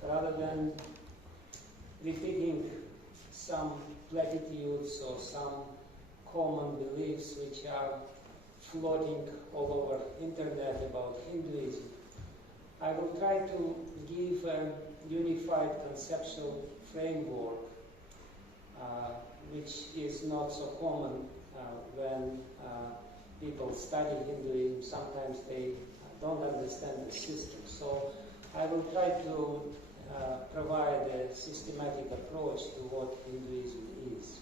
but rather than repeating some platitudes or some common beliefs which are floating all over internet about Hinduism, I will try to give a unified conceptual framework which is not so common when people study Hinduism. Sometimes they don't understand the system. So I will try to provide a systematic approach to what Hinduism is.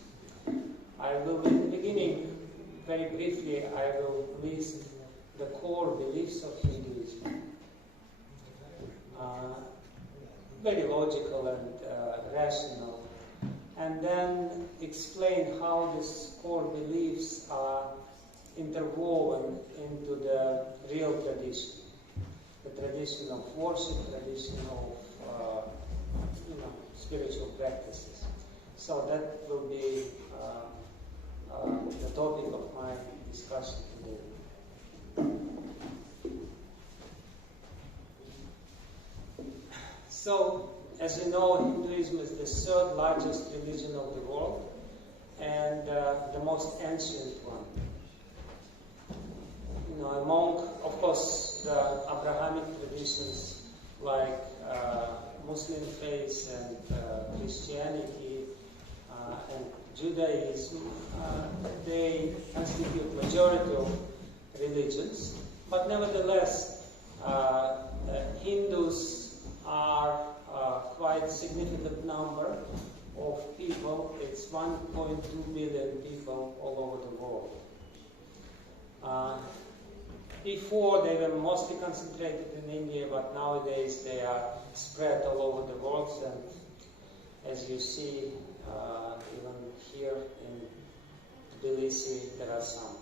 I will, in the beginning, very briefly, I will list the core beliefs of Hinduism. Very logical and rational. And then explain how these core beliefs are interwoven into the real tradition. The tradition of worship, tradition of spiritual practices. So that will be the topic of my discussion today. So, as you know, Hinduism is the third largest religion of the world and the most ancient one. Among, of course, the Abrahamic traditions like Muslim faith and Christianity and Judaism, they constitute majority of religions, but nevertheless, Hindus are quite significant number of people. It's 1.2 billion people all over the world. Before they were mostly concentrated in India, but nowadays they are spread all over the world, and as you see, even here in Tbilisi, there are some.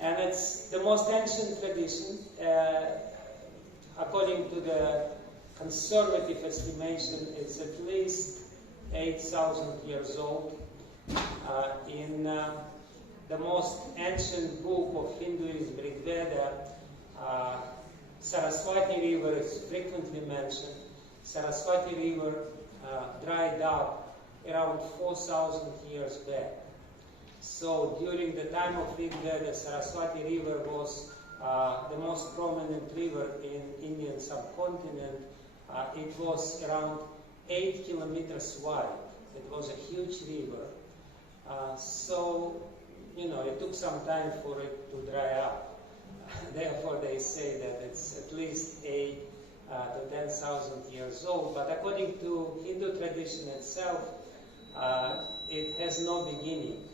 And it's the most ancient tradition. According to the conservative estimation, it's at least 8,000 years old. In the most ancient book of Hinduism, Rig Veda, Saraswati River is frequently mentioned. Saraswati River dried up around 4,000 years back. So during the time of Rig Veda, Saraswati River was the most prominent river in Indian subcontinent. It was around 8 kilometers wide. It was a huge river. It took some time for it to dry up. Therefore, they say that it's at least 8 to 10,000 years old. But according to Hindu tradition itself, it has no beginning.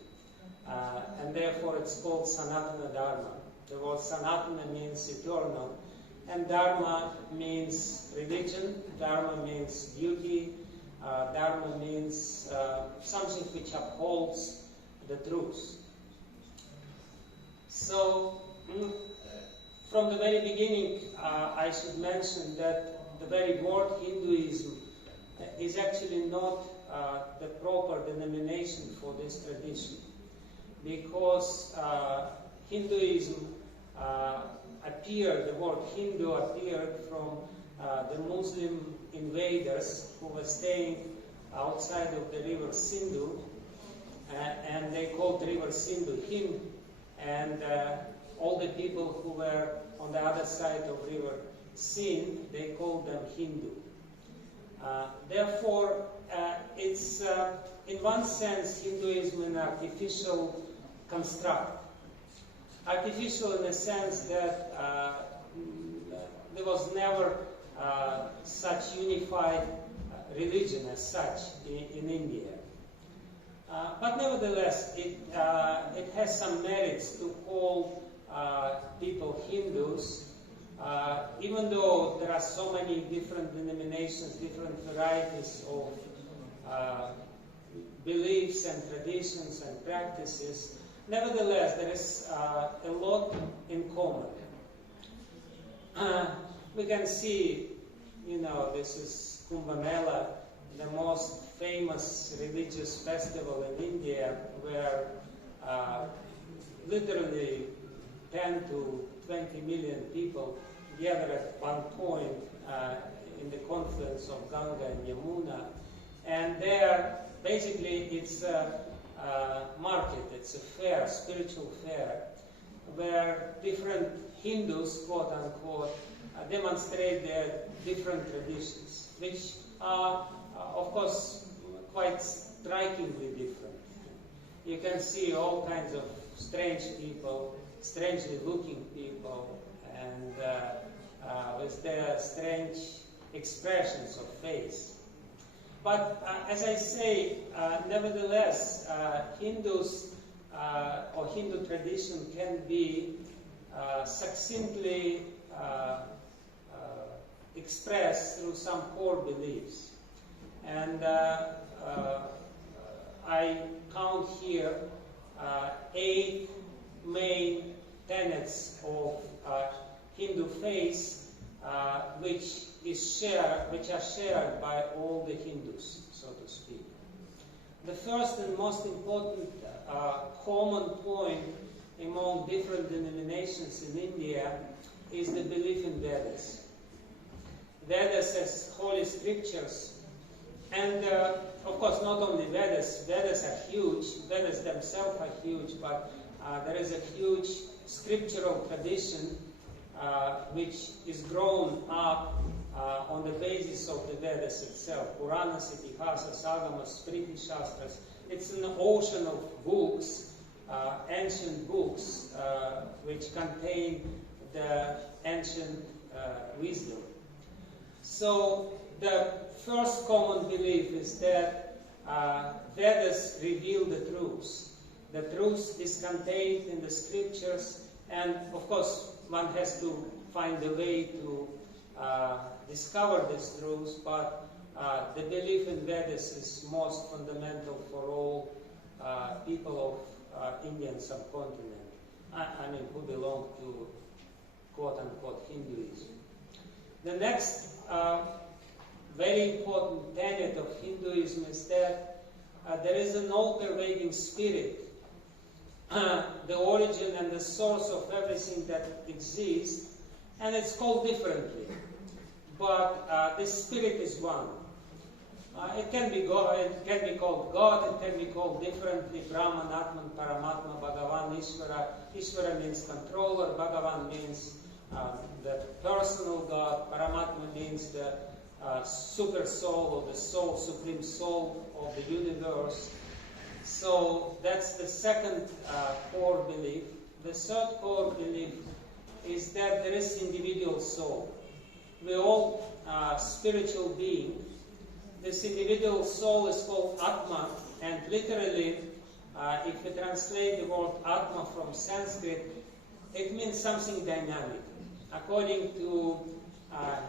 And therefore, it's called Sanatana Dharma. The word Sanatana means eternal. And Dharma means religion. Dharma means duty. Dharma means something which upholds the truth. So, from the very beginning, I should mention that the very word Hinduism is actually not the proper denomination for this tradition, because Hinduism the word Hindu appeared from the Muslim invaders who were staying outside of the river Sindhu, and they called the river Sindhu Hind, and all the people who were on the other side of river Sind, they called them Hindu. Therefore, it's in one sense Hinduism an artificial construct. Artificial in the sense that there was never such unified religion as such in India. But nevertheless, it has some merits to call people Hindus, even though there are so many different denominations, different varieties of beliefs and traditions and practices. Nevertheless, there is a lot in common. We can see, this is Kumbh Mela, the most famous religious festival in India, where literally 10 to 20 million people gather at one point confluence of Ganga and Yamuna. And there, basically, it's a market, it's a fair, spiritual fair, where different Hindus, quote unquote, demonstrate their different traditions, which are, of course, quite strikingly different. You can see all kinds of strange people, strangely looking people, and with their strange expressions of face. But as I say, nevertheless, Hindus or Hindu tradition can be succinctly expressed through some core beliefs. And I count here 8 main tenets of Hindu faith, which are shared by all the Hindus, so to speak. The first and most important common point among different denominations in India is the belief in Vedas. Vedas as holy scriptures, and of course not only Vedas. Vedas are huge. Vedas themselves are huge, but there is a huge scriptural tradition which is grown up on the basis of the Vedas itself. Puranas, Itihasas, Agamas, Smriti Shastras. It's an ocean of books, ancient books, which contain the ancient wisdom. So the first common belief is that Vedas reveal the truth. The truth is contained in the scriptures, and of course one has to find a way to discover this truth, but the belief in Vedas is most fundamental for all people of Indian subcontinent, I mean who belong to quote-unquote Hinduism. The next very important tenet of Hinduism is that there is an all-pervading spirit, the origin and the source of everything that exists, and it's called differently. But this spirit is one. It can be God, it can be called God, it can be called differently, Brahman, Atman, Paramatma, Bhagavan, Ishvara. Ishvara means controller, Bhagavan means the personal God, Paramatma means the super soul or the soul, supreme soul of the universe. So that's the second core belief. The third core belief is that there is individual soul. We're all spiritual beings. This individual soul is called Atma, and literally, if we translate the word Atma from Sanskrit, it means something dynamic. According to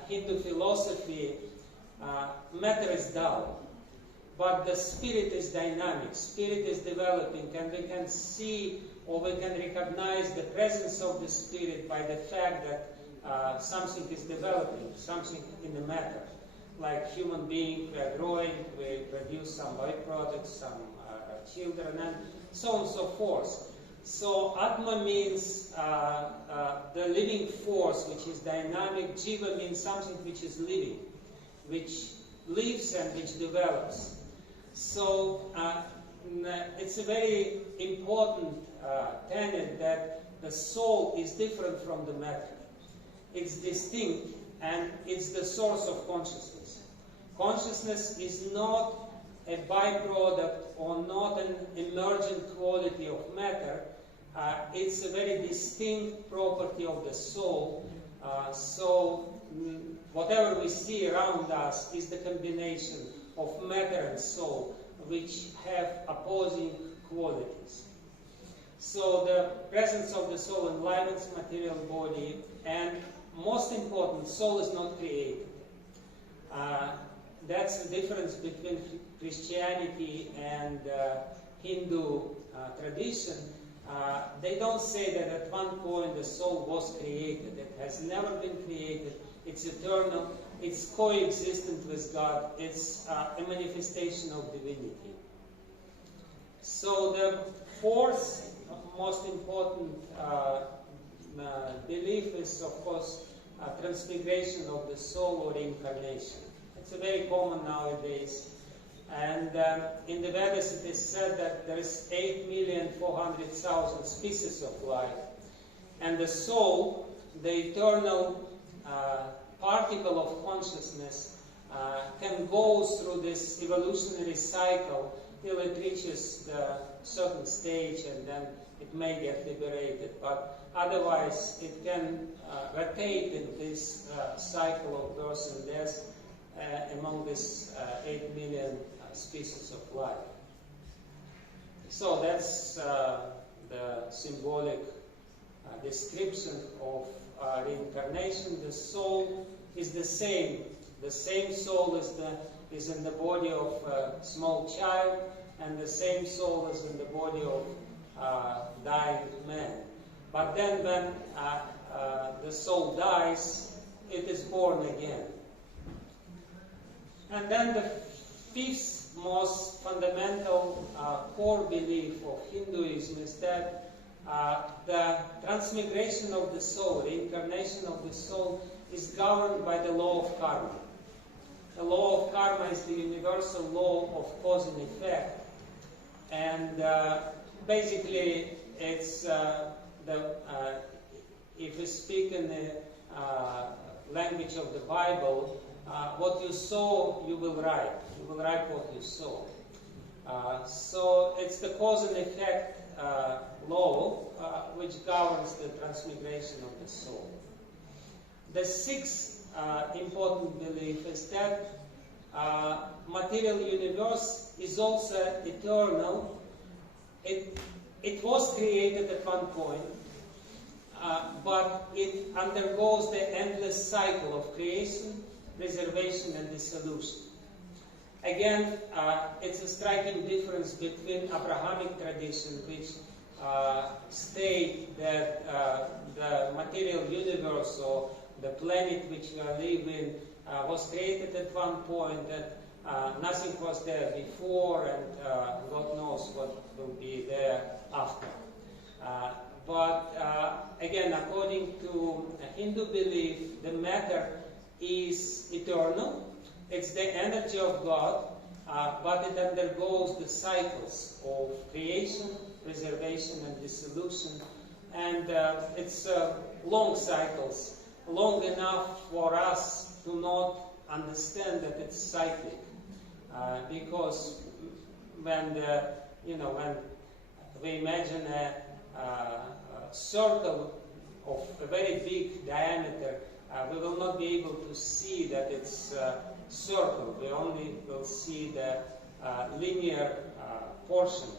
Hindu philosophy, matter is dull, but the spirit is dynamic, spirit is developing, and we can see or we can recognize the presence of the spirit by the fact that something is developing, something in the matter. Like human being, we are growing, we produce some byproducts, some children, and so on and so forth. So Atma means the living force, which is dynamic. Jiva means something which is living, which lives and which develops. So it's a very important tenet that the soul is different from the matter. It's distinct, and it's the source of consciousness. Consciousness is not a byproduct or not an emergent quality of matter. It's a very distinct property of the soul. So whatever we see around us is the combination of matter and soul, which have opposing qualities. So the presence of the soul enlivens material body, and most important, soul is not created. That's the difference between Christianity and Hindu tradition. They don't say that at one point the soul was created. It has never been created. It's eternal. It's coexistent with God. It's a manifestation of divinity. So the fourth most important belief is, of course, transmigration of the soul or reincarnation. It's very common nowadays. And in the Vedas it is said that there is 8,400,000 species of life. And the soul, the eternal particle of consciousness, can go through this evolutionary cycle till it reaches the certain stage, and then it may get liberated. But otherwise, it can rotate in this cycle of birth and death among this 8 million species of life. So that's the symbolic description of reincarnation. The soul is the same. The same soul is in the body of a small child, and the same soul is in the body of dying man. But then when the soul dies, it is born again. And then the fifth most fundamental core belief of Hinduism is that the transmigration of the soul, reincarnation of the soul, is governed by the law of karma. The law of karma is the universal law of cause and effect. And basically, it's if we speak in the language of the Bible, what you sow, you will reap. You will reap what you sow. So it's the cause and effect law which governs the transmigration of the soul. The sixth important belief is that material universe is also eternal. It was created at one point, but it undergoes the endless cycle of creation, preservation, and dissolution. Again, it's a striking difference between Abrahamic tradition, which state that the material universe, or the planet which we are living, was created at one point, that nothing was there before, and God knows what will be there after. But again, according to Hindu belief, the matter is eternal. It's the energy of God, but it undergoes the cycles of creation, preservation, and dissolution. And it's long cycles, long enough for us to not understand that it's cyclic. Because when when we imagine a circle of a very big diameter, we will not be able to see that it's circle. We only will see the linear portion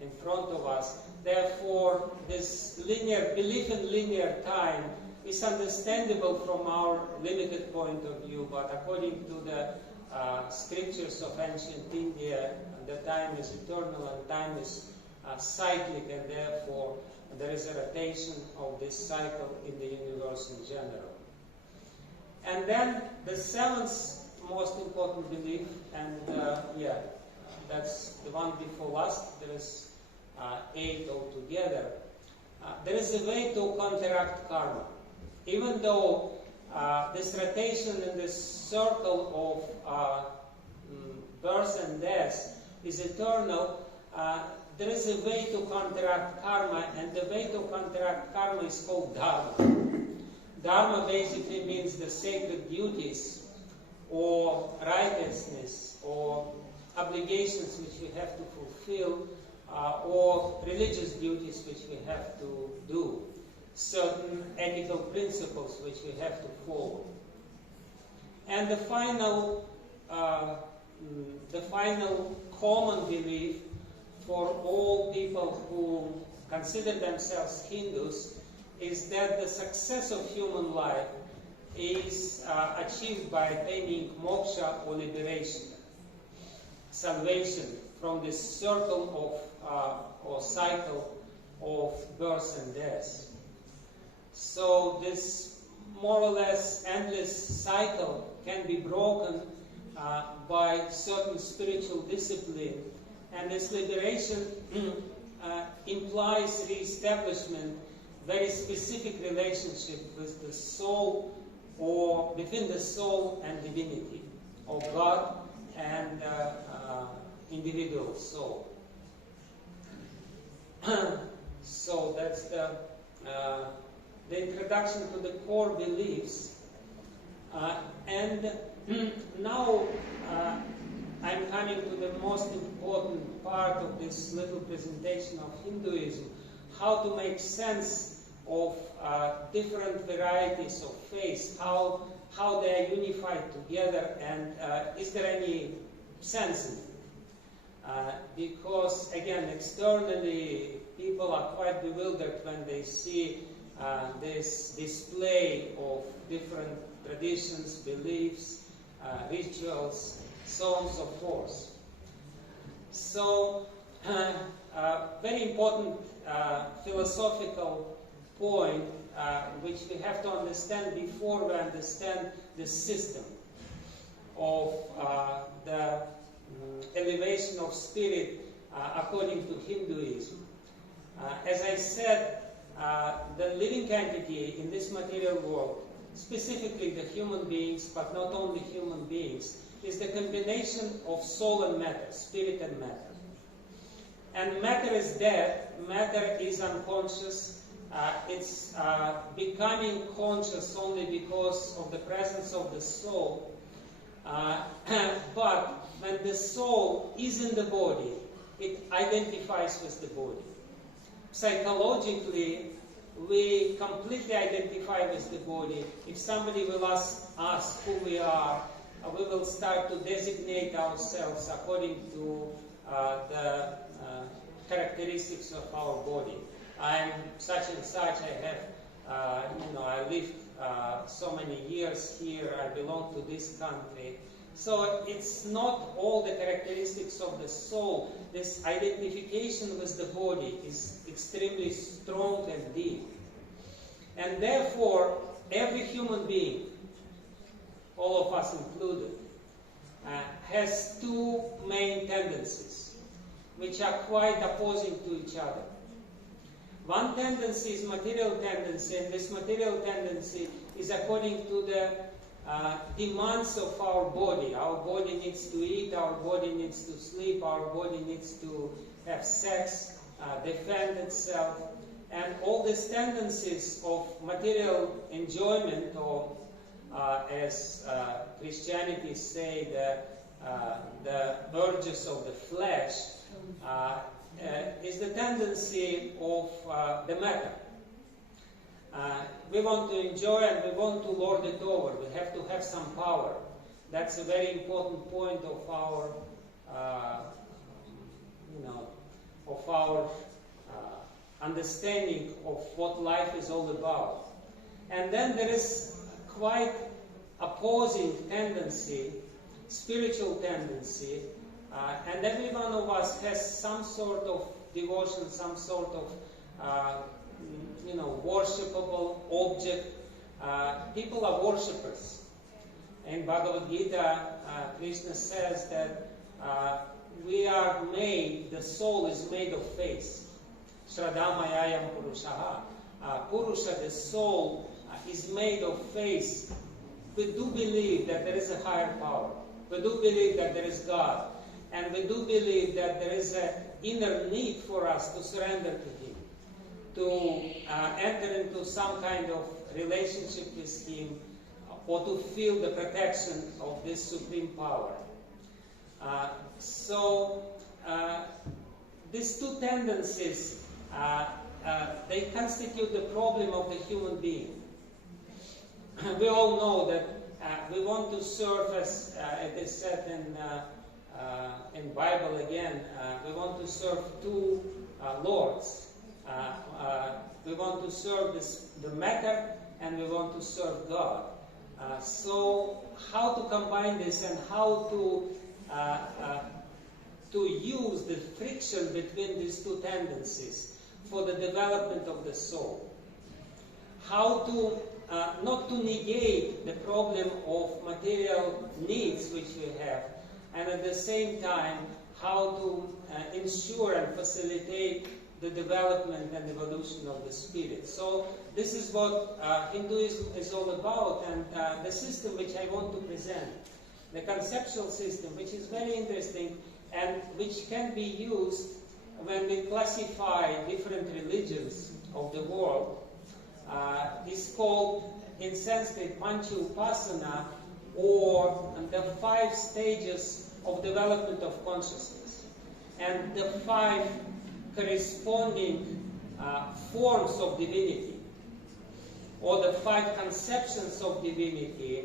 in front of us. Therefore, this belief in linear time is understandable from our limited point of view, but according to the scriptures of ancient India, the time is eternal and time is cyclic, and therefore there is a rotation of this cycle in the universe in general. And then the seventh most important belief, and that's the one before last, there is 8 altogether. There is a way to counteract karma. Even though this rotation in this circle of birth and death is eternal, there is a way to counteract karma, and the way to counteract karma is called dharma. Dharma basically means the sacred duties, or righteousness, or obligations which we have to fulfill, or religious duties which we have to do, certain ethical principles which we have to follow. And the final common belief for all people who consider themselves Hindus is that the success of human life is achieved by attaining moksha, or liberation, salvation from this circle of or cycle of birth and death. So this more or less endless cycle can be broken by certain spiritual discipline, and this liberation implies re-establishment, very specific relationship with the soul, or between the soul and divinity, of God and individual soul. So that's the introduction to the core beliefs. And now I'm coming to the most important part of this little presentation of Hinduism, how to make sense of different varieties of faiths, how they are unified together, and is there any sense in it? Because, again, externally, people are quite bewildered when they see this display of different traditions, beliefs, rituals, so on and so forth. So, very important philosophical point which we have to understand before we understand the system of the elevation of spirit according to Hinduism. As I said, the living entity in this material world, specifically the human beings, but not only human beings, is the combination of soul and matter, spirit and matter. And matter is dead, matter is unconscious, it's becoming conscious only because of the presence of the soul. But when the soul is in the body, it identifies with the body. Psychologically, we completely identify with the body. If somebody will ask us who we are, we will start to designate ourselves according to the characteristics of our body. I'm such and such, I have, I lived so many years here, I belong to this country. So it's not all the characteristics of the soul. This identification with the body is extremely strong and deep. And therefore, every human being, all of us included, has two main tendencies, which are quite opposing to each other. One tendency is material tendency, and this material tendency is according to the demands of our body. Our body needs to eat, our body needs to sleep, our body needs to have sex, defend itself, and all these tendencies of material enjoyment, or as Christianity say, the urges of the flesh, is the tendency of the matter. We want to enjoy and we want to lord it over. We have to have some power. That's a very important point of our, understanding of what life is all about. And then there is quite opposing tendency, spiritual tendency, and every one of us has some sort of devotion, some sort of worshipable object. People are worshippers. In Bhagavad Gita, Krishna says that we are made, the soul is made of faith. Shraddhamayayam Purushaha. Purusha, the soul, is made of faith. We do believe that there is a higher power. We do believe that there is God. And we do believe that there is an inner need for us to surrender to Him, to enter into some kind of relationship with Him, or to feel the protection of this supreme power. So these two tendencies, they constitute the problem of the human being. We all know that we want to serve, as it is said in Bible again, we want to serve two lords. We want to serve the matter, and we want to serve God. So how to combine this, and how to use the friction between these two tendencies for the development of the soul? How to not to negate the problem of material needs which we have, and at the same time how to ensure and facilitate the development and evolution of the spirit. So this is what Hinduism is all about, and the system which I want to present the conceptual system, which is very interesting and which can be used when we classify different religions of the world, is called in Sanskrit Panchupasana, or the 5 stages of development of consciousness, and the 5 corresponding forms of divinity, or the 5 conceptions of divinity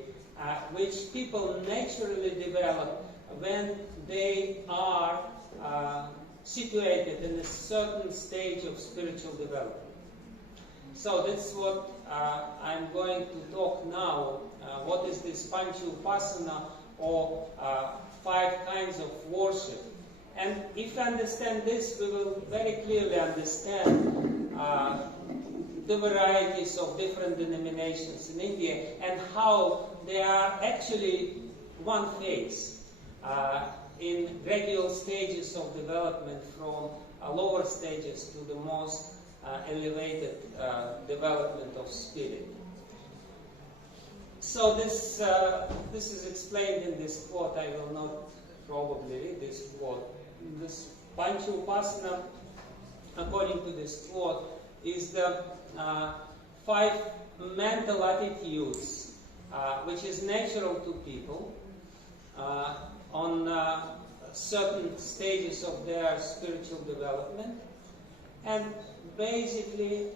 which people naturally develop when they are situated in a certain stage of spiritual development. So that's what I'm going to talk now. What is this Panchupasana, or 5 kinds of worship? And if we understand this, we will very clearly understand the varieties of different denominations in India and how they are actually one phase in gradual stages of development from lower stages to the most elevated development of spirit. So this is explained in this quote. I will not probably read this quote. This Panchupasana, according to this quote, is the 5 mental attitudes which is natural to people on certain stages of their spiritual development. And basically,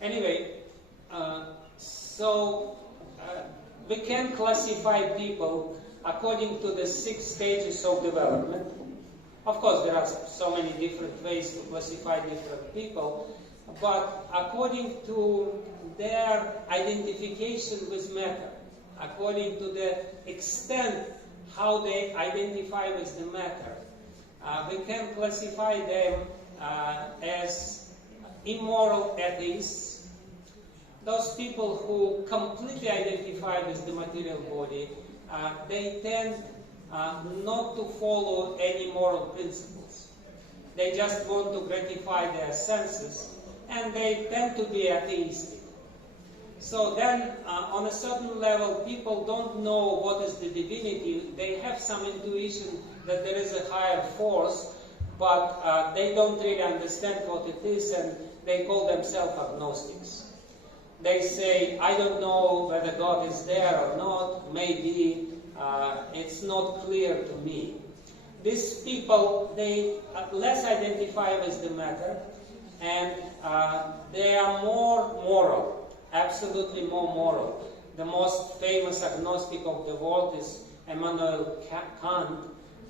anyway, so we can classify people according to the 6 stages of development. Of course, there are so many different ways to classify different people, but according to their identification with matter, according to the extent how they identify with the matter, we can classify them as immoral atheists, those people who completely identify with the material body. They tend not to follow any moral principles. They just want to gratify their senses, and they tend to be atheistic. So then, on a certain level, people don't know what is the divinity. They have some intuition that there is a higher force, but they don't really understand what it is, and they call themselves agnostics. They say, I don't know whether God is there or not, maybe it's not clear to me. These people, they less identify with the matter, and they are more moral, absolutely more moral. The most famous agnostic of the world is Immanuel Kant,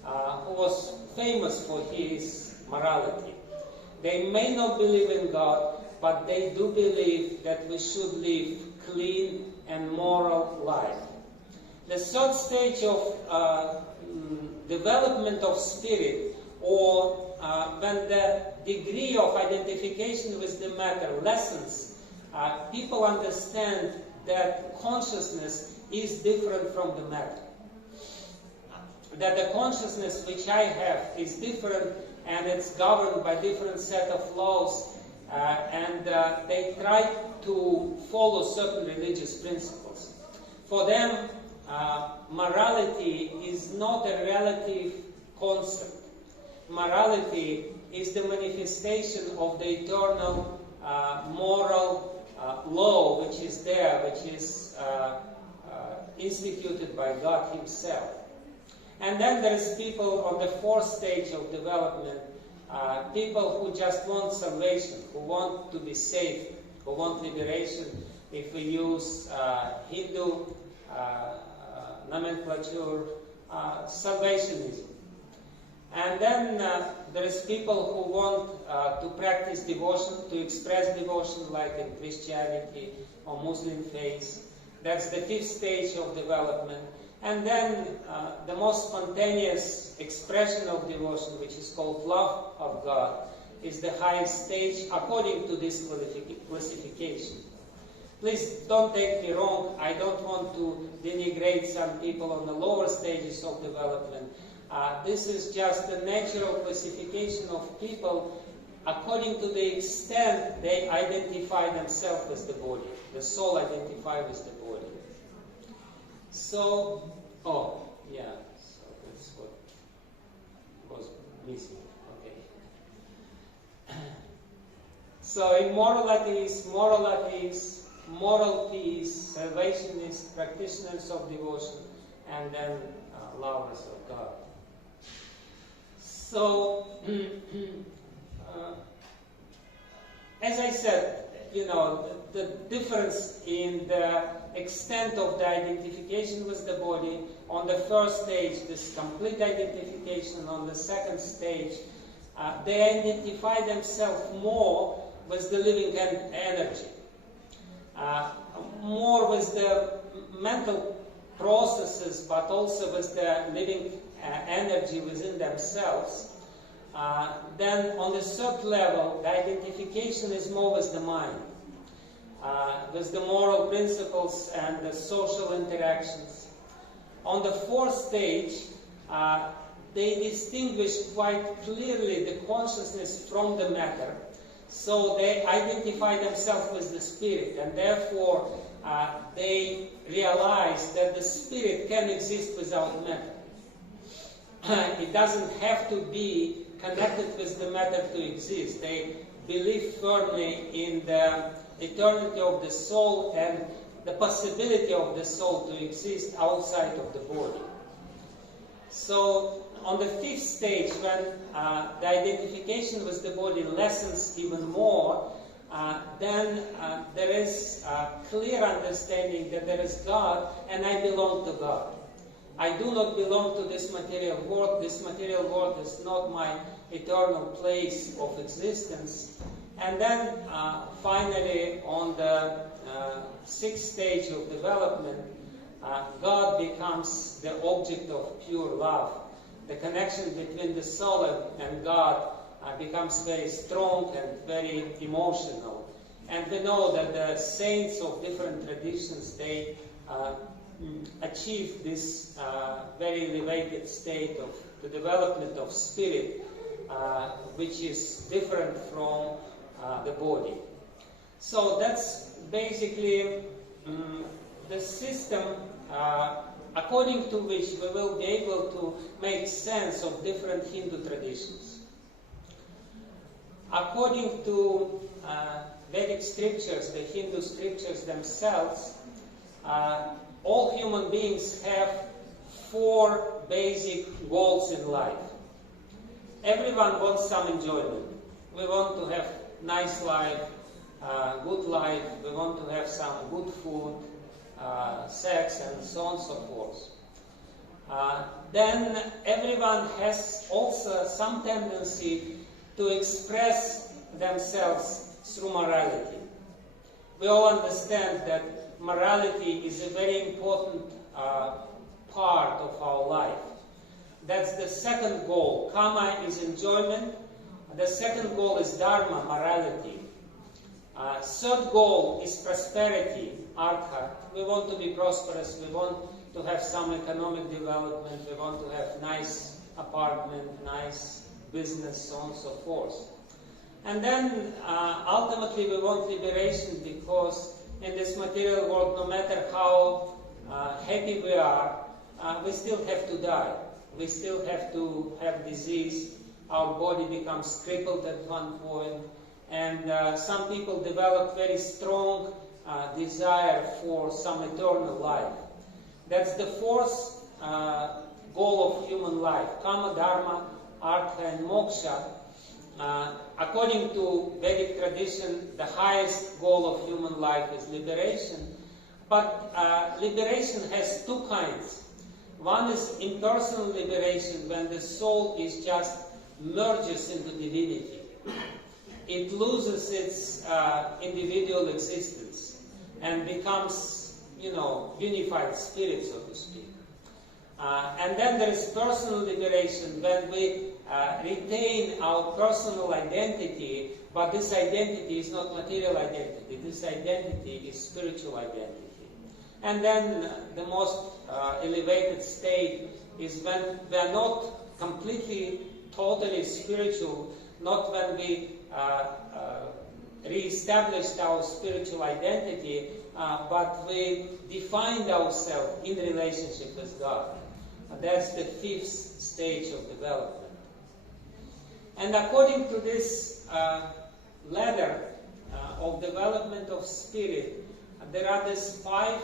who was famous for his morality. They may not believe in God, but they do believe that we should live clean and moral life. The 3rd stage of development of spirit, or when the degree of identification with the matter lessens, people understand that consciousness is different from the matter. That the consciousness which I have is different, and it's governed by different set of laws, and they try to follow certain religious principles. For them, morality is not a relative concept. Morality is the manifestation of the eternal moral law which is there, which is instituted by God Himself. And then there is people on the 4th stage of development, people who just want salvation, who want to be saved, who want liberation. If we use Hindu nomenclature, salvationism. And then there is people who want to practice devotion, to express devotion, like in Christianity or Muslim faith. That's the 5th stage of development. And then the most spontaneous expression of devotion, which is called love of God, is the highest stage according to this classification. Please don't take me wrong. I don't want to denigrate some people on the lower stages of development. This is just a natural classification of people according to the extent they identify themselves with the body. The soul identifies with the body. So, so that's what was missing. Okay. So immoralities, moral peace, salvationists, practitioners of devotion, and then lovers of God. So, as I said, the difference in the extent of the identification with the body, on the first stage, this complete identification. On the second stage, they identify themselves more with the living energy, more with the mental processes, but also with the living energy within themselves. Then on the third level, the identification is more with the mind, with the moral principles and the social interactions. On the fourth stage, they distinguish quite clearly the consciousness from the matter. So they identify themselves with the spirit, and therefore they realize that the spirit can exist without matter. It doesn't have to be connected with the matter to exist. They believe firmly in the eternity of the soul and the possibility of the soul to exist outside of the body. So on the fifth stage, when the identification with the body lessens even more, then there is a clear understanding that there is God and I belong to God. I do not belong to this material world. This material world is not my eternal place of existence. And then finally, on the sixth stage of development, God becomes the object of pure love. The connection between the soul and God becomes very strong and very emotional. And we know that the saints of different traditions, they achieve this very elevated state of the development of spirit, which is different from the body. So that's basically the system according to which we will be able to make sense of different Hindu traditions. According to Vedic scriptures, the Hindu scriptures themselves, all human beings have 4 basic goals in life. Everyone wants some enjoyment. We want to have nice life, good life. We want to have some good food, sex, and so on and so forth. Then everyone has also some tendency to express themselves through morality. We all understand that morality is a very important part of our life. That's the second goal. Kama is enjoyment. The second goal is dharma, morality. Third goal is prosperity, artha. We want to be prosperous. We want to have some economic development. We want to have nice apartment, nice business, so on and so forth. And then ultimately we want liberation, because in this material world, no matter how happy we are, we still have to die. We still have to have disease. Our body becomes crippled at one point. And some people develop very strong desire for some eternal life. That's the fourth goal of human life. Kama, dharma, artha, and moksha. According to Vedic tradition, the highest goal of human life is liberation. But liberation has 2 kinds. One is impersonal liberation, when the soul is just merges into divinity. It loses its individual existence and becomes, unified spirit, so to speak. And then there is personal liberation, when we retain our personal identity, but this identity is not material identity. This identity is spiritual identity. And then the most elevated state is when we are not completely, totally spiritual, not when we re-established our spiritual identity, but we defined ourselves in relationship with God. That's the 5th stage of development. And according to this ladder of development of spirit, there are these 5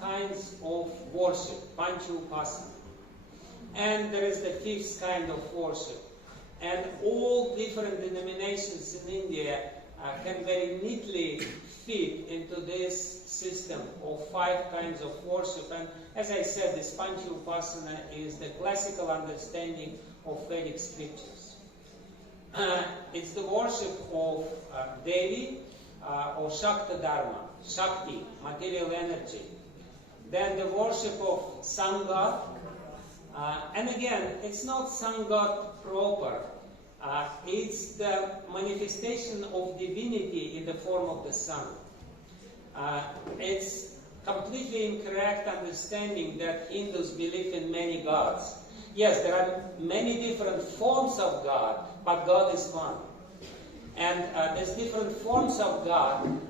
kinds of worship, Panchupasana. And there is the 5th kind of worship. And all different denominations in India can very neatly fit into this system of 5 kinds of worship. And as I said, this Panchupasana is the classical understanding of Vedic scriptures. It's the worship of Devi or Shakta Dharma, Shakti, material energy. Then the worship of Sun God. And again, it's not Sun God proper. It's the manifestation of divinity in the form of the sun. It's completely incorrect understanding that Hindus believe in many gods. Yes, there are many different forms of God, but God is one. And these different forms of God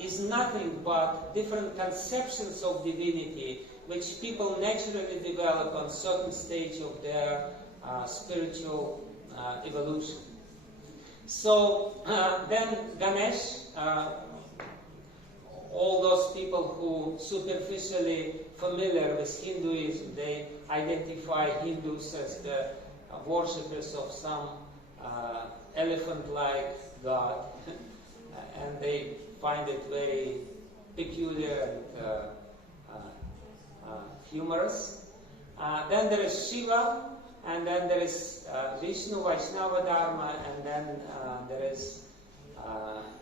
is nothing but different conceptions of divinity which people naturally develop on certain stage of their spiritual evolution. So then Ganesh, all those people who superficially familiar with Hinduism, they identify Hindus as the worshippers of some elephant-like god, and they find it very peculiar and humorous. Then there is Shiva, and then there is Vishnu, Vaishnava Dharma, and then there is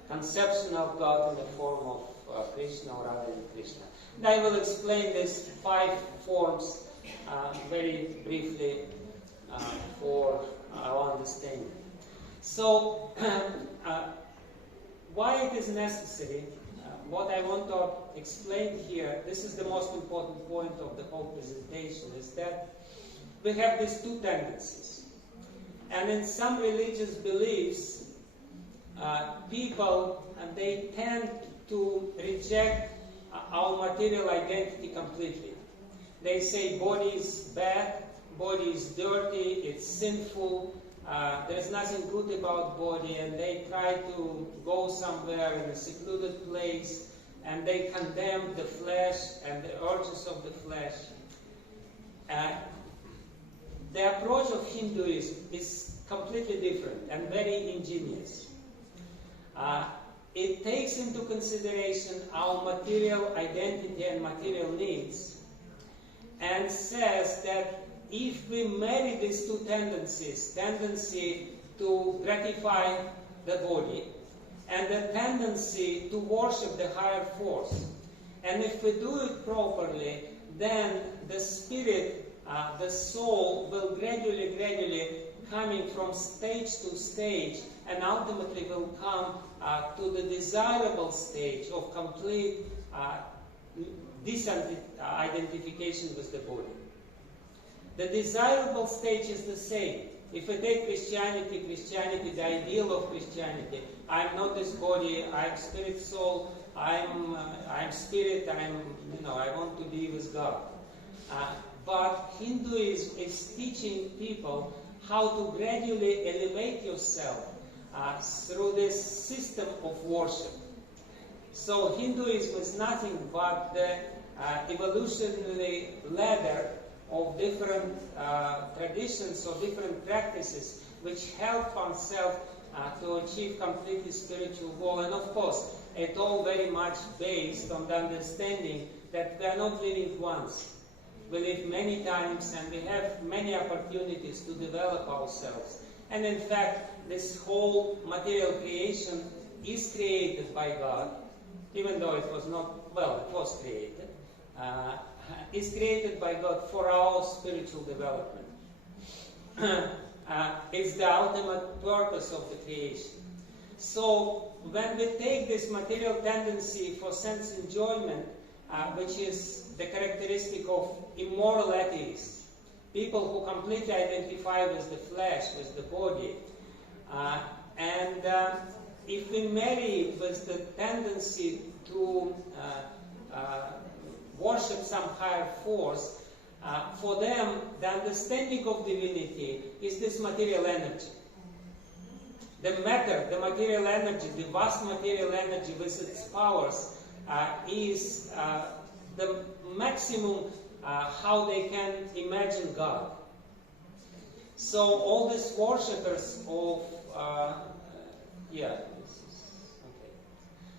conception of God in the form of Krishna or Radha Krishna. And I will explain these 5 forms very briefly for our understanding. So, why it is necessary? What I want to explain here, this is the most important point of the whole presentation, is that we have these 2 tendencies. And in some religious beliefs, people, they tend to reject our material identity completely. They say body is bad, body is dirty, it's sinful, there is nothing good about body, and they try to go somewhere in a secluded place, and they condemn the flesh and the urges of the flesh. The approach of Hinduism is completely different and very ingenious. It takes into consideration our material identity and material needs, and says that if we marry these 2 tendencies, tendency to gratify the body and the tendency to worship the higher force, and if we do it properly, then the spirit, the soul will gradually coming from stage to stage, and ultimately will come to the desirable stage of complete disidentification with the body. The desirable stage is the same. If we take Christianity, the ideal of Christianity, I'm not this body, I'm spirit soul, I'm spirit, I want to be with God. But Hinduism is teaching people how to gradually elevate yourself through this system of worship. So Hinduism is nothing but the evolutionary ladder of different traditions or different practices which help oneself to achieve completely spiritual goal. And of course, it all very much based on the understanding that we are not living once. We live many times, and we have many opportunities to develop ourselves. And in fact, this whole material creation is created by God, even though it was not, well, it was created. Is created by God for our spiritual development. It's the ultimate purpose of the creation. So when we take this material tendency for sense enjoyment, which is the characteristic of immoral atheists, people who completely identify with the flesh, with the body, If we marry with the tendency to worship some higher force, for them, the understanding of divinity is this material energy. The matter, the material energy, the vast material energy with its powers is the maximum how they can imagine God. So all these worshippers of,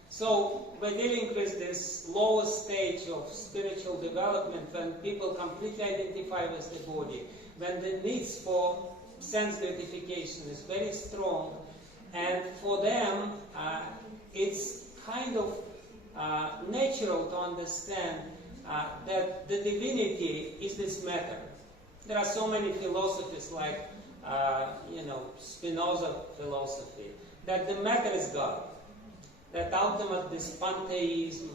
So we're dealing with this lowest stage of spiritual development when people completely identify with the body, when the needs for sense gratification is very strong, and for them it's kind of natural to understand that the divinity is this matter. There are so many philosophies like, Spinoza philosophy, that the matter is God, that ultimate this pantheism.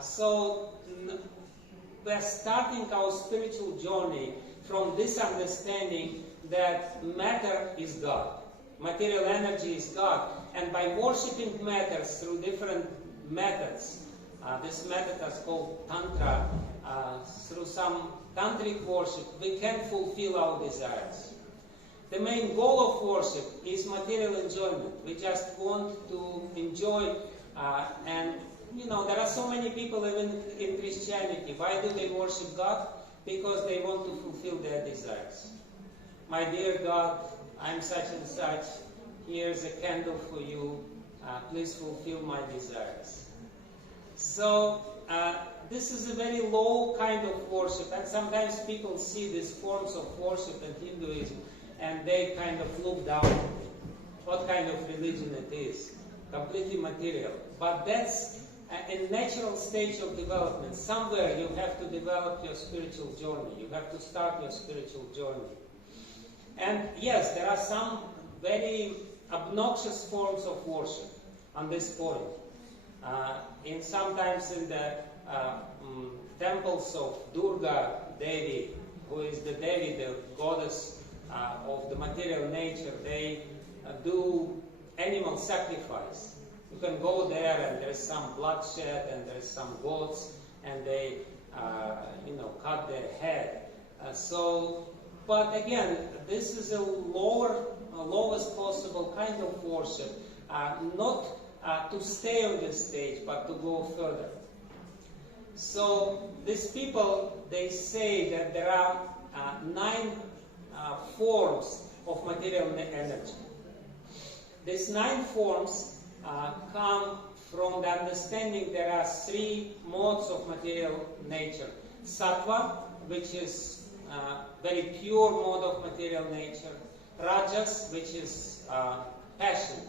So we're starting our spiritual journey from this understanding that matter is God, material energy is God, and by worshipping matter through different methods, this method is called Tantra, through some tantric worship, we can fulfill our desires. The main goal of worship is material enjoyment. We just want to enjoy, and there are so many people even in Christianity. Why do they worship God? Because they want to fulfill their desires. My dear God, I'm such and such. Here's a candle for you. Please fulfill my desires. So this is a very low kind of worship, and sometimes people see these forms of worship in Hinduism and they kind of look down at it. What kind of religion it is? Completely material. But that's a natural stage of development. Somewhere you have to develop your spiritual journey. You have to start your spiritual journey. And yes, there are some very obnoxious forms of worship on this point. Sometimes in the temples of Durga Devi, who is the Devi, the goddess of the material nature, they do animal sacrifice. You can go there and there's some bloodshed and there's some goats and they cut their head. But again, this is a lowest possible kind of worship, not to stay on this stage, but to go further. So these people, they say that there are 9 forms of material energy. These 9 forms come from the understanding there are 3 modes of material nature. Sattva, which is very pure mode of material nature. Rajas, which is passion,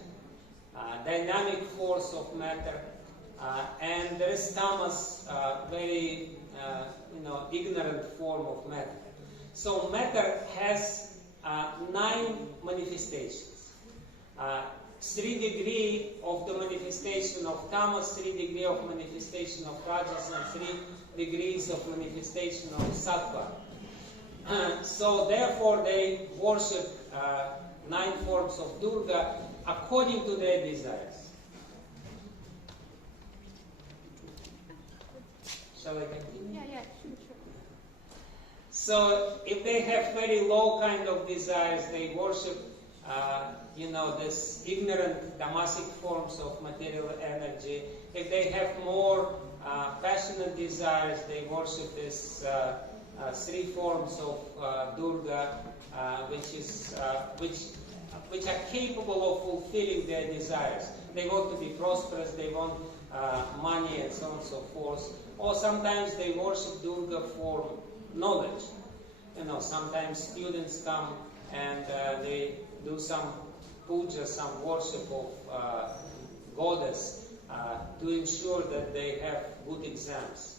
dynamic force of matter. And there is tamas, very ignorant form of matter. So matter has 9 manifestations. 3 degrees of the manifestation of tamas, 3 degrees of manifestation of rajas, and 3 degrees of manifestation of sattva. So therefore they worship 9 forms of Durga according to their desires. Shall I continue? Yeah, sure. So if they have very low kind of desires, they worship, this ignorant tamasic forms of material energy. If they have more passionate desires, they worship this 3 forms of Durga, which are capable of fulfilling their desires. They want to be prosperous, they want money, and so on and so forth. Or sometimes they worship Durga for knowledge. Sometimes students come and they do some puja, some worship of goddess to ensure that they have good exams.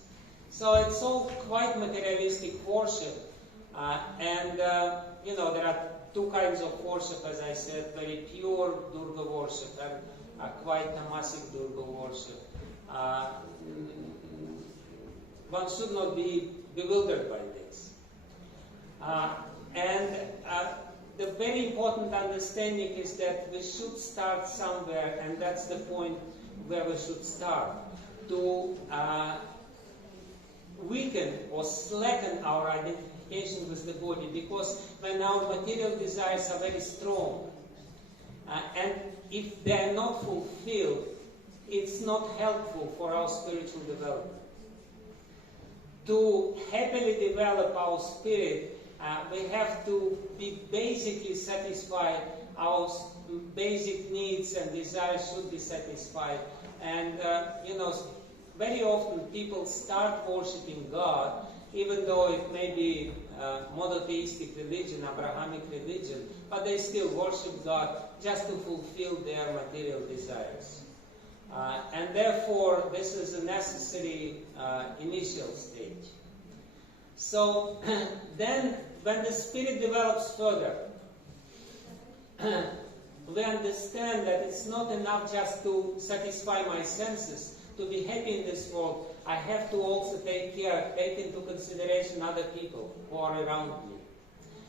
So it's all quite materialistic worship. There are 2 kinds of worship, as I said, very pure Durga worship and quite tamasic Durga worship. One should not be bewildered by this. the very important understanding is that we should start somewhere, and that's the point where we should start, to weaken or slacken our identification with the body, because when our material desires are very strong, and if they are not fulfilled, it's not helpful for our spiritual development. To happily develop our spirit, we have to be basically satisfied. Our basic needs and desires should be satisfied. And, very often people start worshipping God, even though it may be monotheistic religion, Abrahamic religion, but they still worship God just to fulfill their material desires. And therefore, this is a necessary initial stage. So, then, when the spirit develops further, we understand that it's not enough just to satisfy my senses. To be happy in this world, I have to also take into consideration other people who are around me.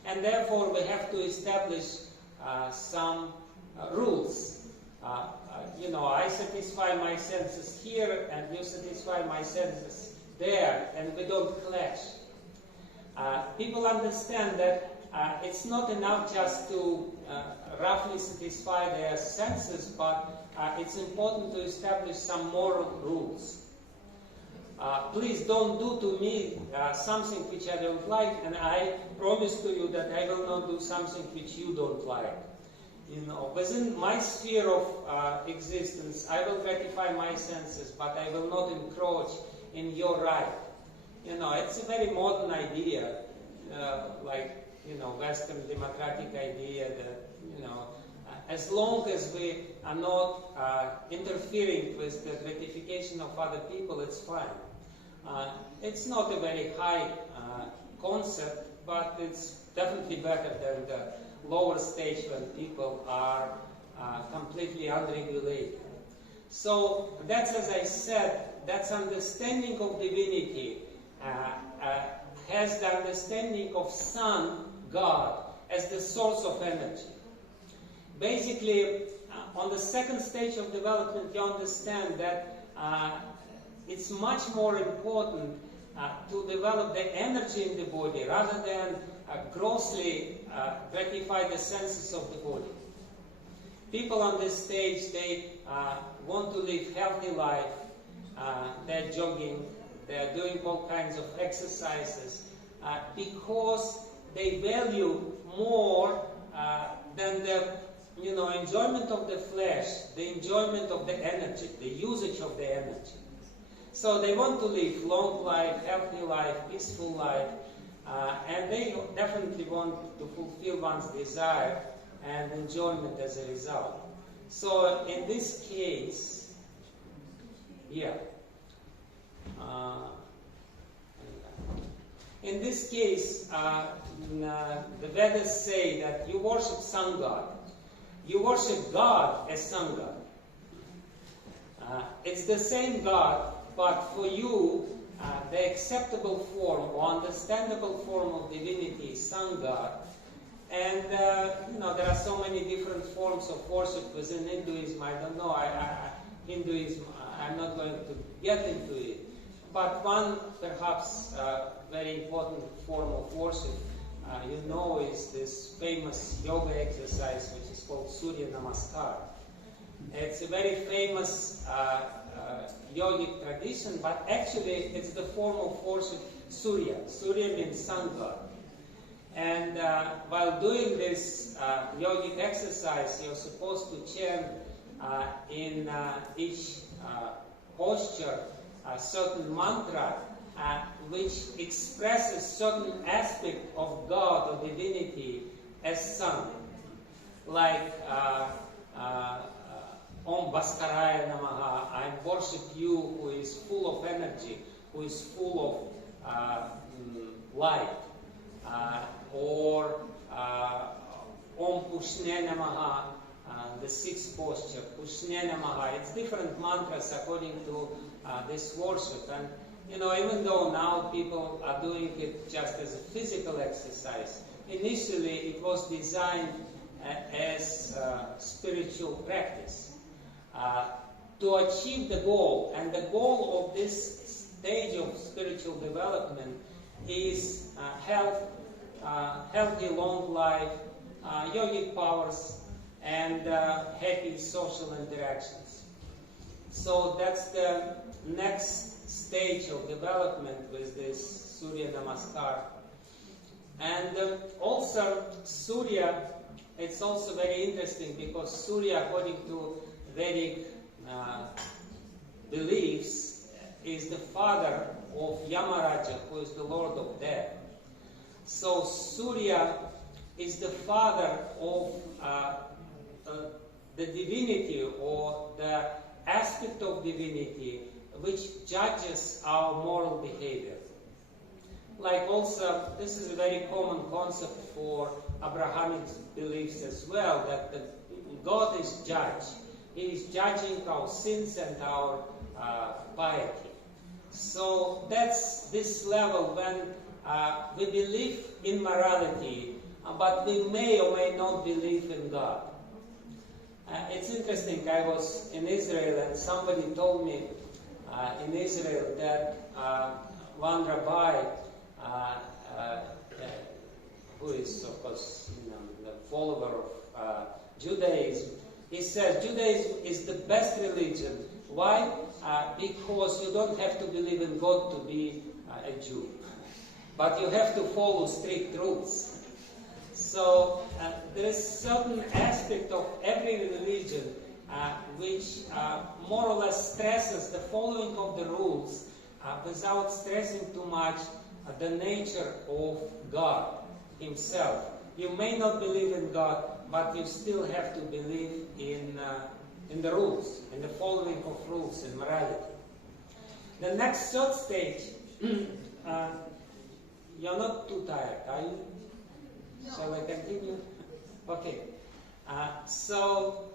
And therefore, we have to establish some rules. I satisfy my senses here, and you satisfy my senses there, and we don't clash. People understand that it's not enough just to roughly satisfy their senses, but it's important to establish some moral rules. Please don't do to me something which I don't like, and I promise to you that I will not do something which you don't like. Within my sphere of existence, I will gratify my senses, but I will not encroach in your right. It's a very modern idea, Western democratic idea that, as long as we are not interfering with the gratification of other people, it's fine. It's not a very high concept, but it's definitely better than the lower stage when people are completely unregulated. So that's, as I said, that's understanding of divinity has the understanding of Sun, God, as the source of energy. Basically, on the second stage of development, you understand that it's much more important to develop the energy in the body rather than grossly gratify the senses of the body. People on this stage, they want to live healthy life, they're jogging, they're doing all kinds of exercises because they value more than the enjoyment of the flesh, the enjoyment of the energy, the usage of the energy. So they want to live long life, healthy life, peaceful life, and they definitely want to fulfill one's desire and enjoyment as a result. So in this case, in this case, the Vedas say that you worship Sun God. You worship God as Sun God. It's the same God, but for you, the acceptable form or understandable form of divinity is Sun God. And there are so many different forms of worship within Hinduism. I don't know. Hinduism, I'm not going to get into it. But one, perhaps, very important form of worship, is this famous yoga exercise, which is called Surya Namaskar. It's a very famous yogic tradition, but actually it's the form of worship Surya. Surya means Sun God. And while doing this yogic exercise, you're supposed to chant in each posture a certain mantra which expresses certain aspect of God or divinity as Sun. Like Om Bhaskaraya Namaha, I worship you who is full of energy, who is full of light. Or Om Pushne Namaha, the sixth posture, Pushne Namaha. It's different mantras according to this worship. And even though now people are doing it just as a physical exercise, initially it was designed as spiritual practice to achieve the goal. And the goal of this stage of spiritual development is health, healthy long life, yogic powers, and happy social interactions. So that's the next stage of development with this Surya Namaskar. And also Surya, it's also very interesting because Surya, according to Vedic beliefs, is the father of Yamaraja, who is the Lord of Death. So Surya is the father of the divinity, or the aspect of divinity which judges our moral behavior. Like also, this is a very common concept for Abrahamic beliefs as well, that God is judge. He is judging our sins and our piety. So that's this level when we believe in morality, but we may or may not believe in God. It's interesting, I was in Israel and somebody told me in Israel that one rabbi, who is of course the follower of Judaism, he says Judaism is the best religion. Why? Because you don't have to believe in God to be a Jew, but you have to follow strict rules. So there is certain aspect of every religion which more or less stresses the following of the rules without stressing too much the nature of God Himself. You may not believe in God, but you still have to believe in the rules, in the following of rules and morality. The next third stage, you're not too tired, are you? Shall I continue? Okay. So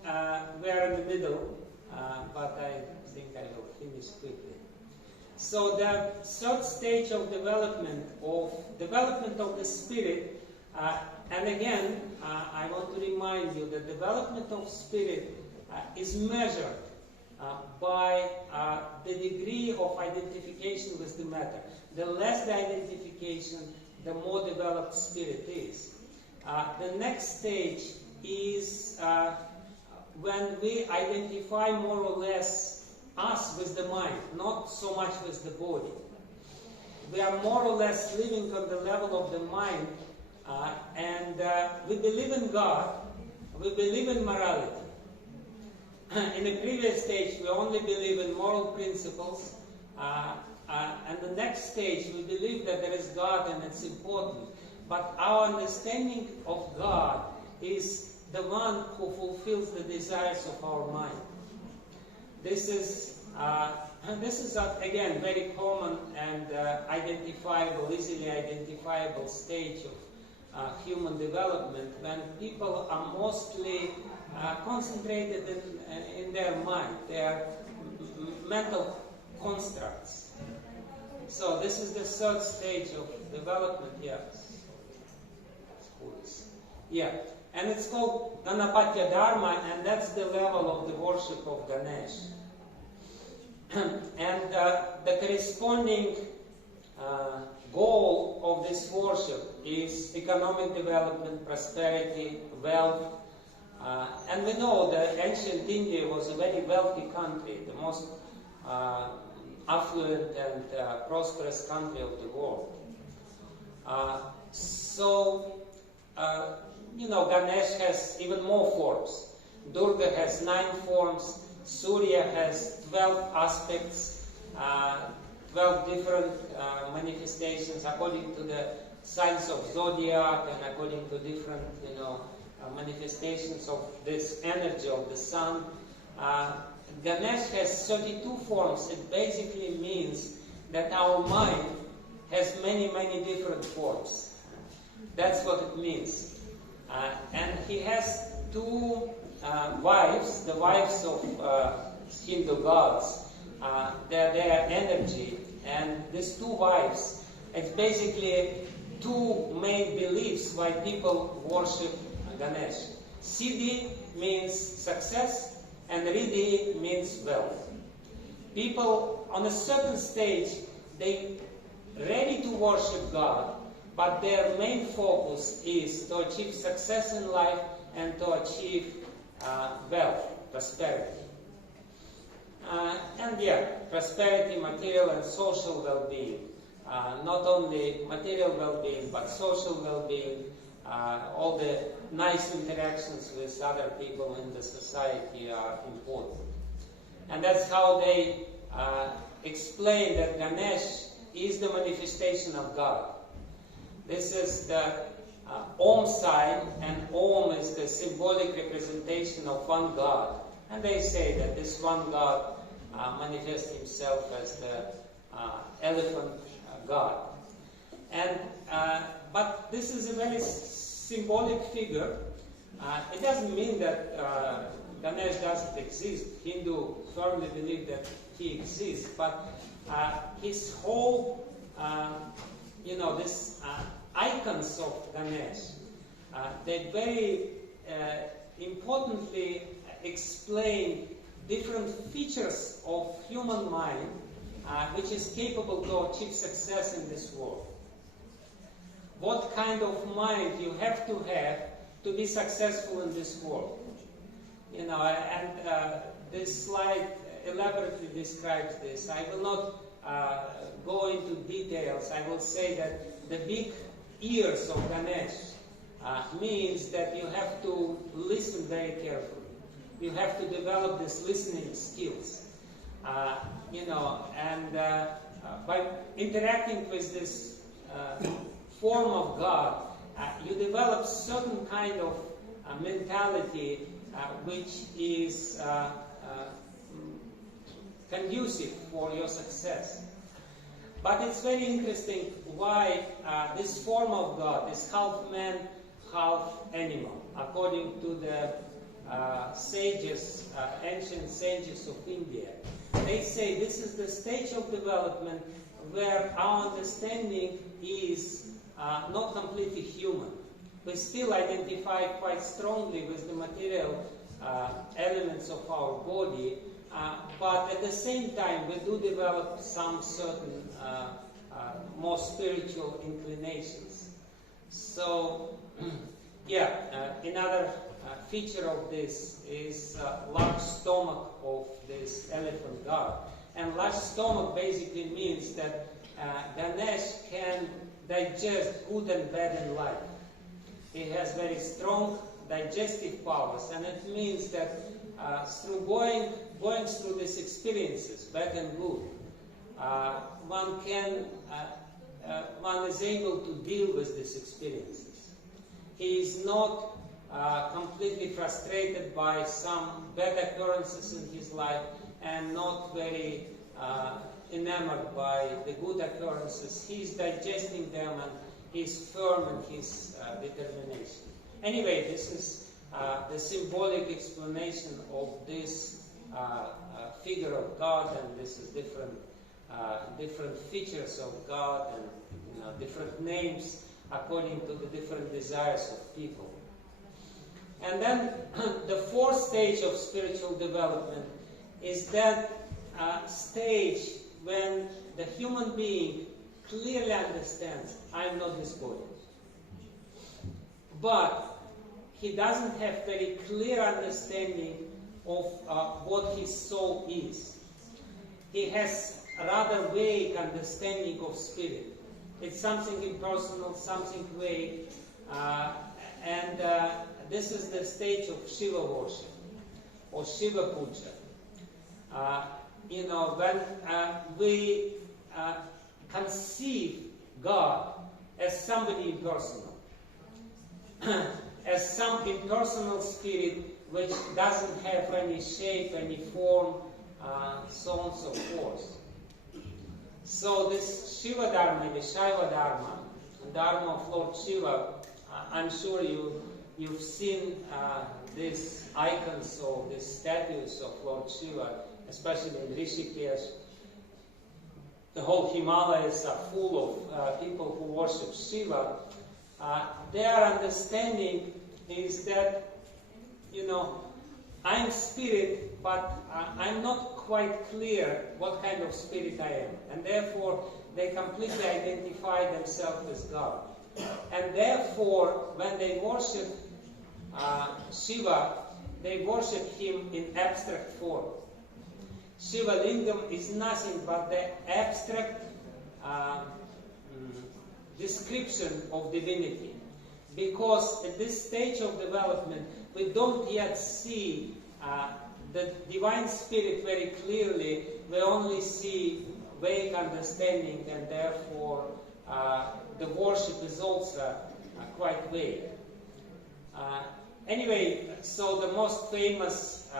we're in the middle, but I think I will finish quickly. So the third stage of development of the spirit, and again, I want to remind you that development of spirit is measured by the degree of identification with the matter. The less the identification, the more developed spirit is. The next stage is when we identify more or less us with the mind, not so much with the body. We are more or less living on the level of the mind, and we believe in God, we believe in morality. In the previous stage, we only believe in moral principles, and the next stage, we believe that there is God and it's important. But our understanding of God is the one who fulfills the desires of our mind. This is again very common and easily identifiable stage of human development, when people are mostly concentrated in their mind, their mental constructs. So this is the third stage of development. Yeah, and it's called Ganapatya Dharma, and that's the level of the worship of Ganesh. And the corresponding goal of this worship is economic development, prosperity, wealth. And we know that ancient India was a very wealthy country, the most affluent and prosperous country of the world. Ganesh has even more forms. Durga has 9 forms. Surya has 12 aspects, 12 different manifestations according to the signs of zodiac and according to different, manifestations of this energy of the sun. Ganesh has 32 forms. It basically means that our mind has many, many different forms. That's what it means. And he has 2 wives, the wives of Hindu gods. Their energy And these two wives, it's basically two main beliefs why people worship Ganesh. Siddhi means success, and Riddhi means wealth. People on a certain stage, they ready to worship God, but their main focus is to achieve success in life and to achieve wealth, prosperity. And yeah, prosperity, material and social well-being. Not only material well-being, but social well-being, all the nice interactions with other people in the society are important. And that's how they explain that Ganesh is the manifestation of God. This is the Om sign, and Om is the symbolic representation of one God. And they say that this one God manifests himself as the elephant God. And but this is a very symbolic figure. It doesn't mean that Ganesh doesn't exist. Hindu firmly believe that he exists, but his whole, this icons of Ganesh, they very importantly explain different features of human mind which is capable to achieve success in this world. What kind of mind you have to be successful in this world. This slide elaborately describes this. I will not go into details. I will say that the big ears of Ganesh means that you have to listen very carefully. You have to develop these listening skills. By interacting with this form of God, you develop certain kind of mentality which is conducive for your success. But it's very interesting why this form of God is half man, half animal, according to the sages, ancient sages of India. They say this is the stage of development where our understanding is not completely human. We still identify quite strongly with the material elements of our body, but at the same time we do develop some certain more spiritual inclinations. So, another feature of this is large stomach of this elephant god. And large stomach basically means that Ganesh can digest good and bad in life. He has very strong digestive powers, and it means that through going through these experiences, bad and good, one is able to deal with these experiences. He is not completely frustrated by some bad occurrences in his life and not very enamored by the good occurrences. He is digesting them and he is firm in his determination. Anyway, this is the symbolic explanation of this figure of God, and this is different features of God and different names according to the different desires of people. And then the fourth stage of spiritual development is that stage when the human being clearly understands, I am not this body. But he doesn't have very clear understanding of what his soul is. He has a rather vague understanding of spirit. It's something impersonal, something vague, and this is the stage of Shiva worship or Shiva puja. When we conceive God as somebody impersonal, as some impersonal spirit which doesn't have any shape, any form, so on and so forth. So this Shiva Dharma, the Shaiva Dharma, Dharma of Lord Shiva, I'm sure you've seen these icons or these statues of Lord Shiva, especially in Rishikesh. the whole Himalayas are full of people who worship Shiva, their understanding is that, I'm spirit, but I'm not quite clear what kind of spirit I am. And therefore, they completely identify themselves as God. And therefore, when they worship Shiva, they worship him in abstract form. Shiva Lingam is nothing but the abstract description of divinity. Because at this stage of development, we don't yet see the divine spirit very clearly. We only see vague understanding, and therefore the worship is also quite vague. Anyway, so the most famous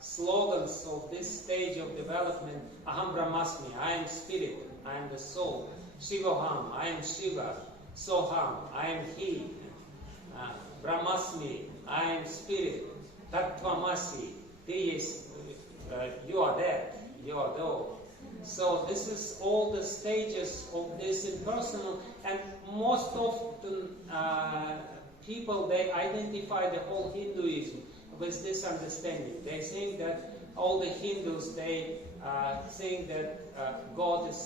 slogans of this stage of development: Aham Brahmasmi, I am spirit, I am the soul. Shivoham, I am Shiva. Soham, I am he. Brahmasmi, I am spirit. Tattvamasi, you are that, you are those. So this is all the stages of this impersonal, and most often people, they identify the whole Hinduism with this understanding. They think that all the Hindus, they think that God is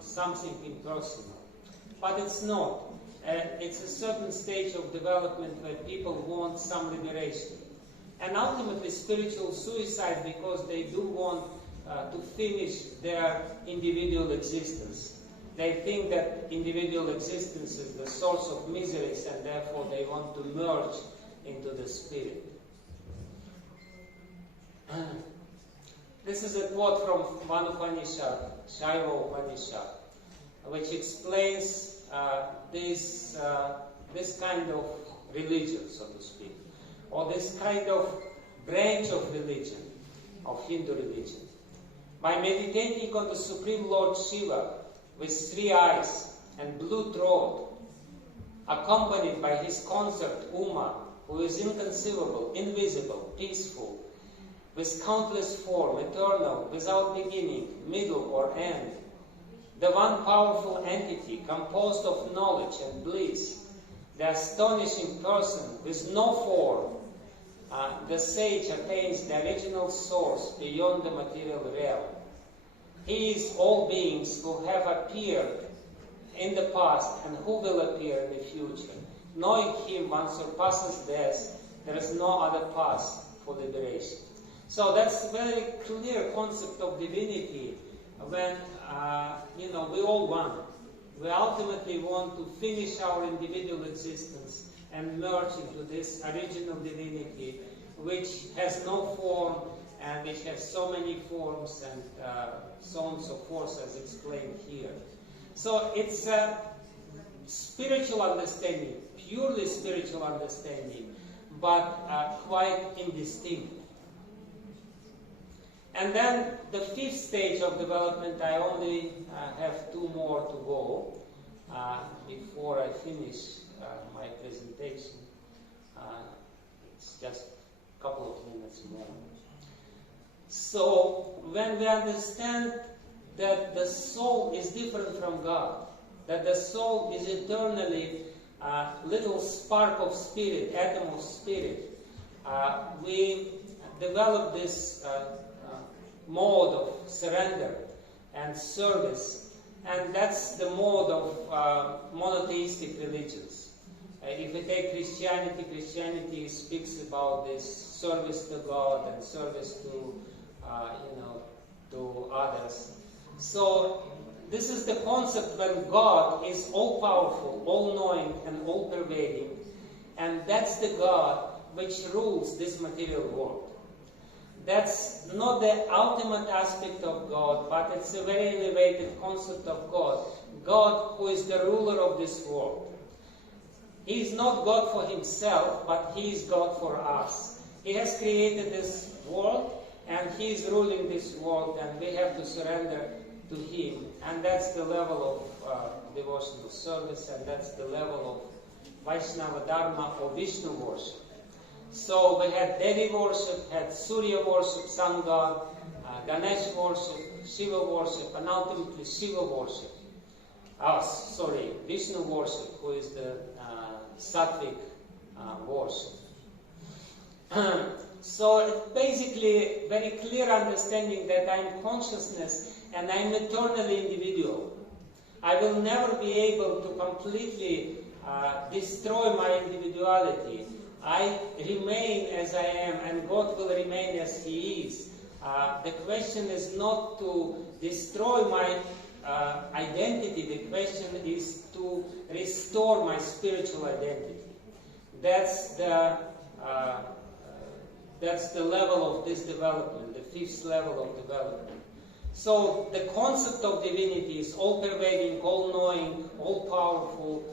something impersonal. But it's not. It's a certain stage of development where people want some liberation. And ultimately spiritual suicide, because they do want to finish their individual existence. They think that individual existence is the source of miseries, and therefore they want to merge into the spirit. This is a quote from one Upanishad, Shaiva Upanishad, which explains this kind of religion, so to speak, or this kind of branch of religion, of Hindu religion. By meditating on the Supreme Lord Shiva with 3 eyes and blue throat, accompanied by his consort Uma, who is inconceivable, invisible, peaceful, with countless form, eternal, without beginning, middle, or end, the one powerful entity composed of knowledge and bliss, the astonishing person with no form, the sage attains the original source beyond the material realm. He is all beings who have appeared in the past and who will appear in the future. Knowing him, one surpasses death. There is no other path for liberation. So that's a very clear concept of divinity. When we all want. We ultimately want to finish our individual existence and merge into this original divinity, which has no form and which has so many forms and so on and so forth, as explained here. So it's a spiritual understanding, purely spiritual understanding, but quite indistinct. And then the 5th stage of development, I only have 2 more to go before I finish my presentation. It's just a couple of minutes more. So when we understand that the soul is different from God, that the soul is eternally a little spark of spirit, atom of spirit, we develop this mode of surrender and service, and that's the mode of monotheistic religions. If we take Christianity, Christianity speaks about this service to God and service to to others. So this is the concept when God is all-powerful, all-knowing, and all-pervading, and that's the God which rules this material world. That's not the ultimate aspect of God, but it's a very elevated concept of God. God who is the ruler of this world. He is not God for himself, but he is God for us. He has created this world, and he is ruling this world, and we have to surrender to him. And that's the level of devotional service, and that's the level of Vaishnava Dharma or Vishnu worship. So we had Devi worship, had Surya worship, Sun God, Ganesh worship, Shiva worship, and ultimately Shiva worship. Vishnu worship, who is the sattvic worship. So it's basically very clear understanding that I'm consciousness and I'm eternally individual. I will never be able to completely destroy my individuality. I remain as I am, and God will remain as He is. The question is not to destroy my identity. The question is to restore my spiritual identity. That's the level of this development, the fifth level of development. So the concept of divinity is all-pervading, all-knowing, all-powerful,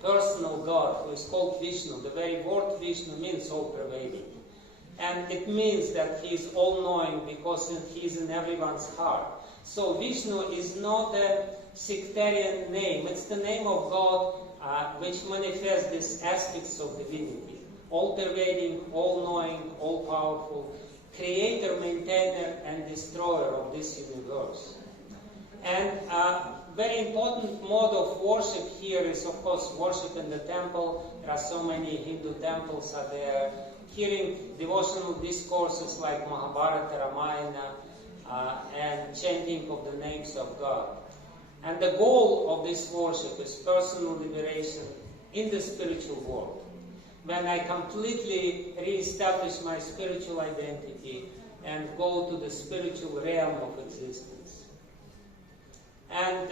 personal God, who is called Vishnu. The very word Vishnu means all-pervading. And it means that He is all-knowing because He is in everyone's heart. So Vishnu is not a sectarian name. It's the name of God which manifests these aspects of divinity. All-pervading, all-knowing, all-powerful, creator, maintainer, and destroyer of this universe. And very important mode of worship here is, of course, worship in the temple. There are so many Hindu temples are there. Hearing devotional discourses like Mahabharata, Ramayana, and chanting of the names of God. And the goal of this worship is personal liberation in the spiritual world. When I completely re-establish my spiritual identity and go to the spiritual realm of existence. And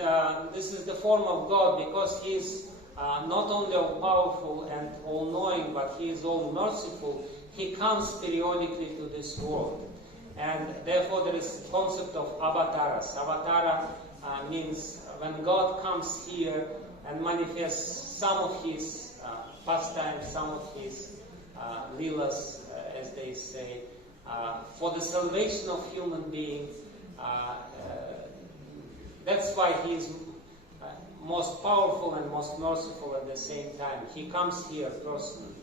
this is the form of God because He is not only all-powerful and all-knowing, but He is all-merciful. He comes periodically to this world. And therefore there is the concept of avatars. Avatara means when God comes here and manifests some of His pastimes, some of His leelas, as they say, for the salvation of human beings. That's why He is most powerful and most merciful at the same time. He comes here personally.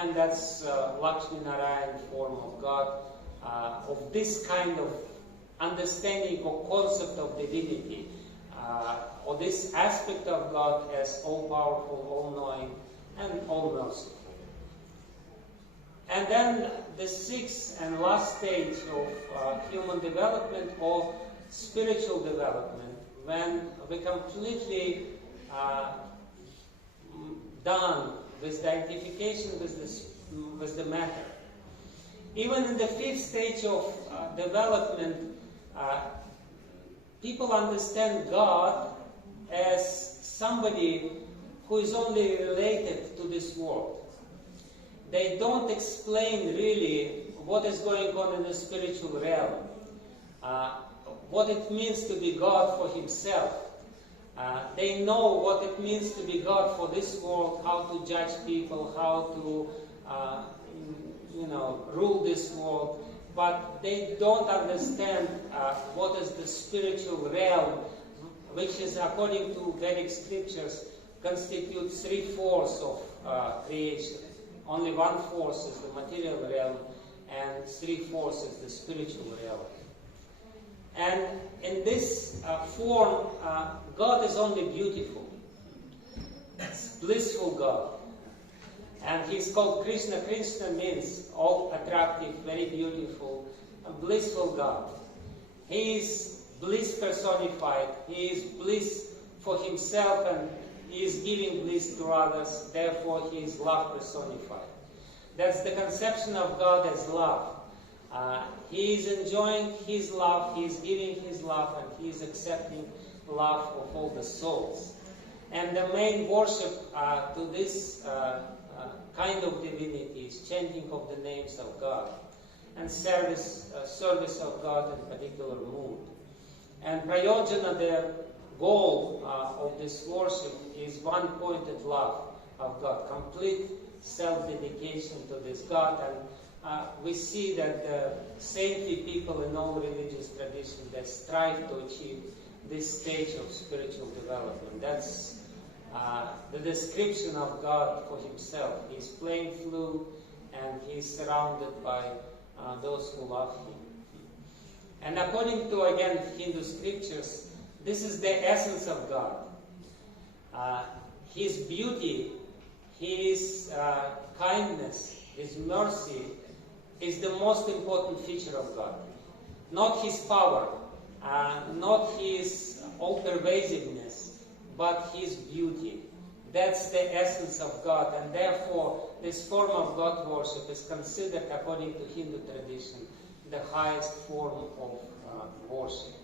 And that's Lakshmi Narayan form of God, of this kind of understanding or concept of divinity, or this aspect of God as all-powerful, all-knowing, and all-merciful. And then the sixth and last stage of human development or spiritual development, when we completely done with the identification with the matter. Even in the fifth stage of development, people understand God as somebody who is only related to this world. They don't explain really what is going on in the spiritual realm, what it means to be God for Himself. They know what it means to be God for this world, how to judge people, how to rule this world, but they don't understand what is the spiritual realm, which is, according to Vedic scriptures, constitutes 3/4 of creation. Only 1/4 is the material realm, and 3/4 is the spiritual realm. And in this form, God is only beautiful. It's blissful God. And He's called Krishna. Krishna means all attractive, very beautiful, and blissful God. He is bliss personified. He is bliss for Himself, and He is giving bliss to others. Therefore, He is love personified. That's the conception of God as love. He is enjoying His love, He is giving His love, and He is accepting love of all the souls. And the main worship to this kind of divinity is chanting of the names of God and service of God in particular mood. And prayojana, the goal of this worship, is one-pointed love of God, complete self-dedication to this God. And we see that the saintly people in all religious traditions, they strive to achieve this stage of spiritual development. That's the description of God for Himself. He's playing flute and He's surrounded by those who love Him. And according to, again, Hindu scriptures, this is the essence of God. His beauty, His kindness, His mercy is the most important feature of God. Not His power, not His all-pervasiveness, but His beauty. That's the essence of God, and therefore this form of God worship is considered, according to Hindu tradition, the highest form of worship.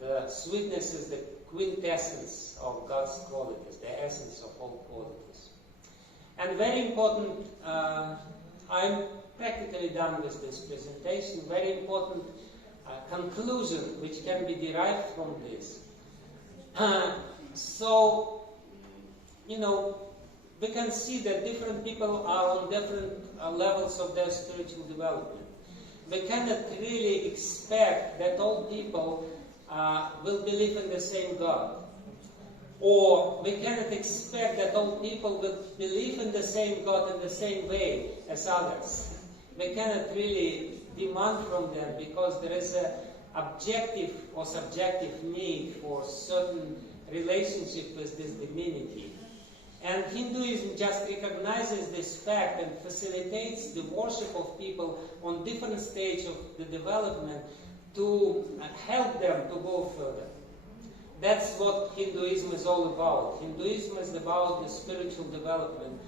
The sweetness is the quintessence of God's qualities, the essence of all qualities. And very important, I'm practically done with this presentation, very important conclusion which can be derived from this. So, you know, we can see that different people are on different levels of their spiritual development. We cannot really expect that all people will believe in the same God. Or we cannot expect that all people will believe in the same God in the same way as others. We cannot really demand from them, because there is an objective or subjective need for certain relationship with this divinity. And Hinduism just recognizes this fact and facilitates the worship of people on different stages of the development to help them to go further. That's what Hinduism is all about. Hinduism is about the spiritual development,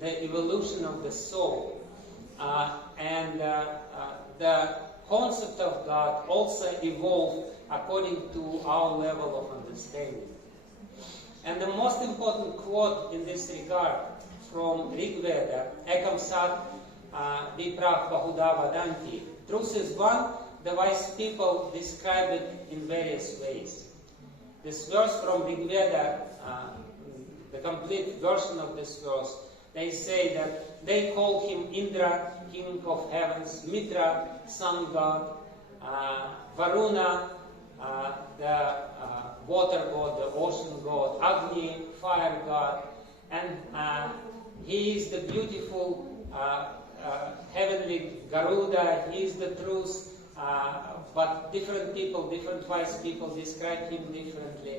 the evolution of the soul. And the concept of God also evolved according to our level of understanding. And the most important quote in this regard from Rig Veda, Ekam Sat Viprah Bahuda Vadanti. Truth is one, the wise people describe it in various ways. This verse from Rig Veda, the complete version of this verse, they say that they call him Indra, king of heavens, Mitra, sun god, Varuna, the water god, the ocean god, Agni, fire god, and he is the beautiful heavenly Garuda, he is the truth, but different people, different wise people describe him differently.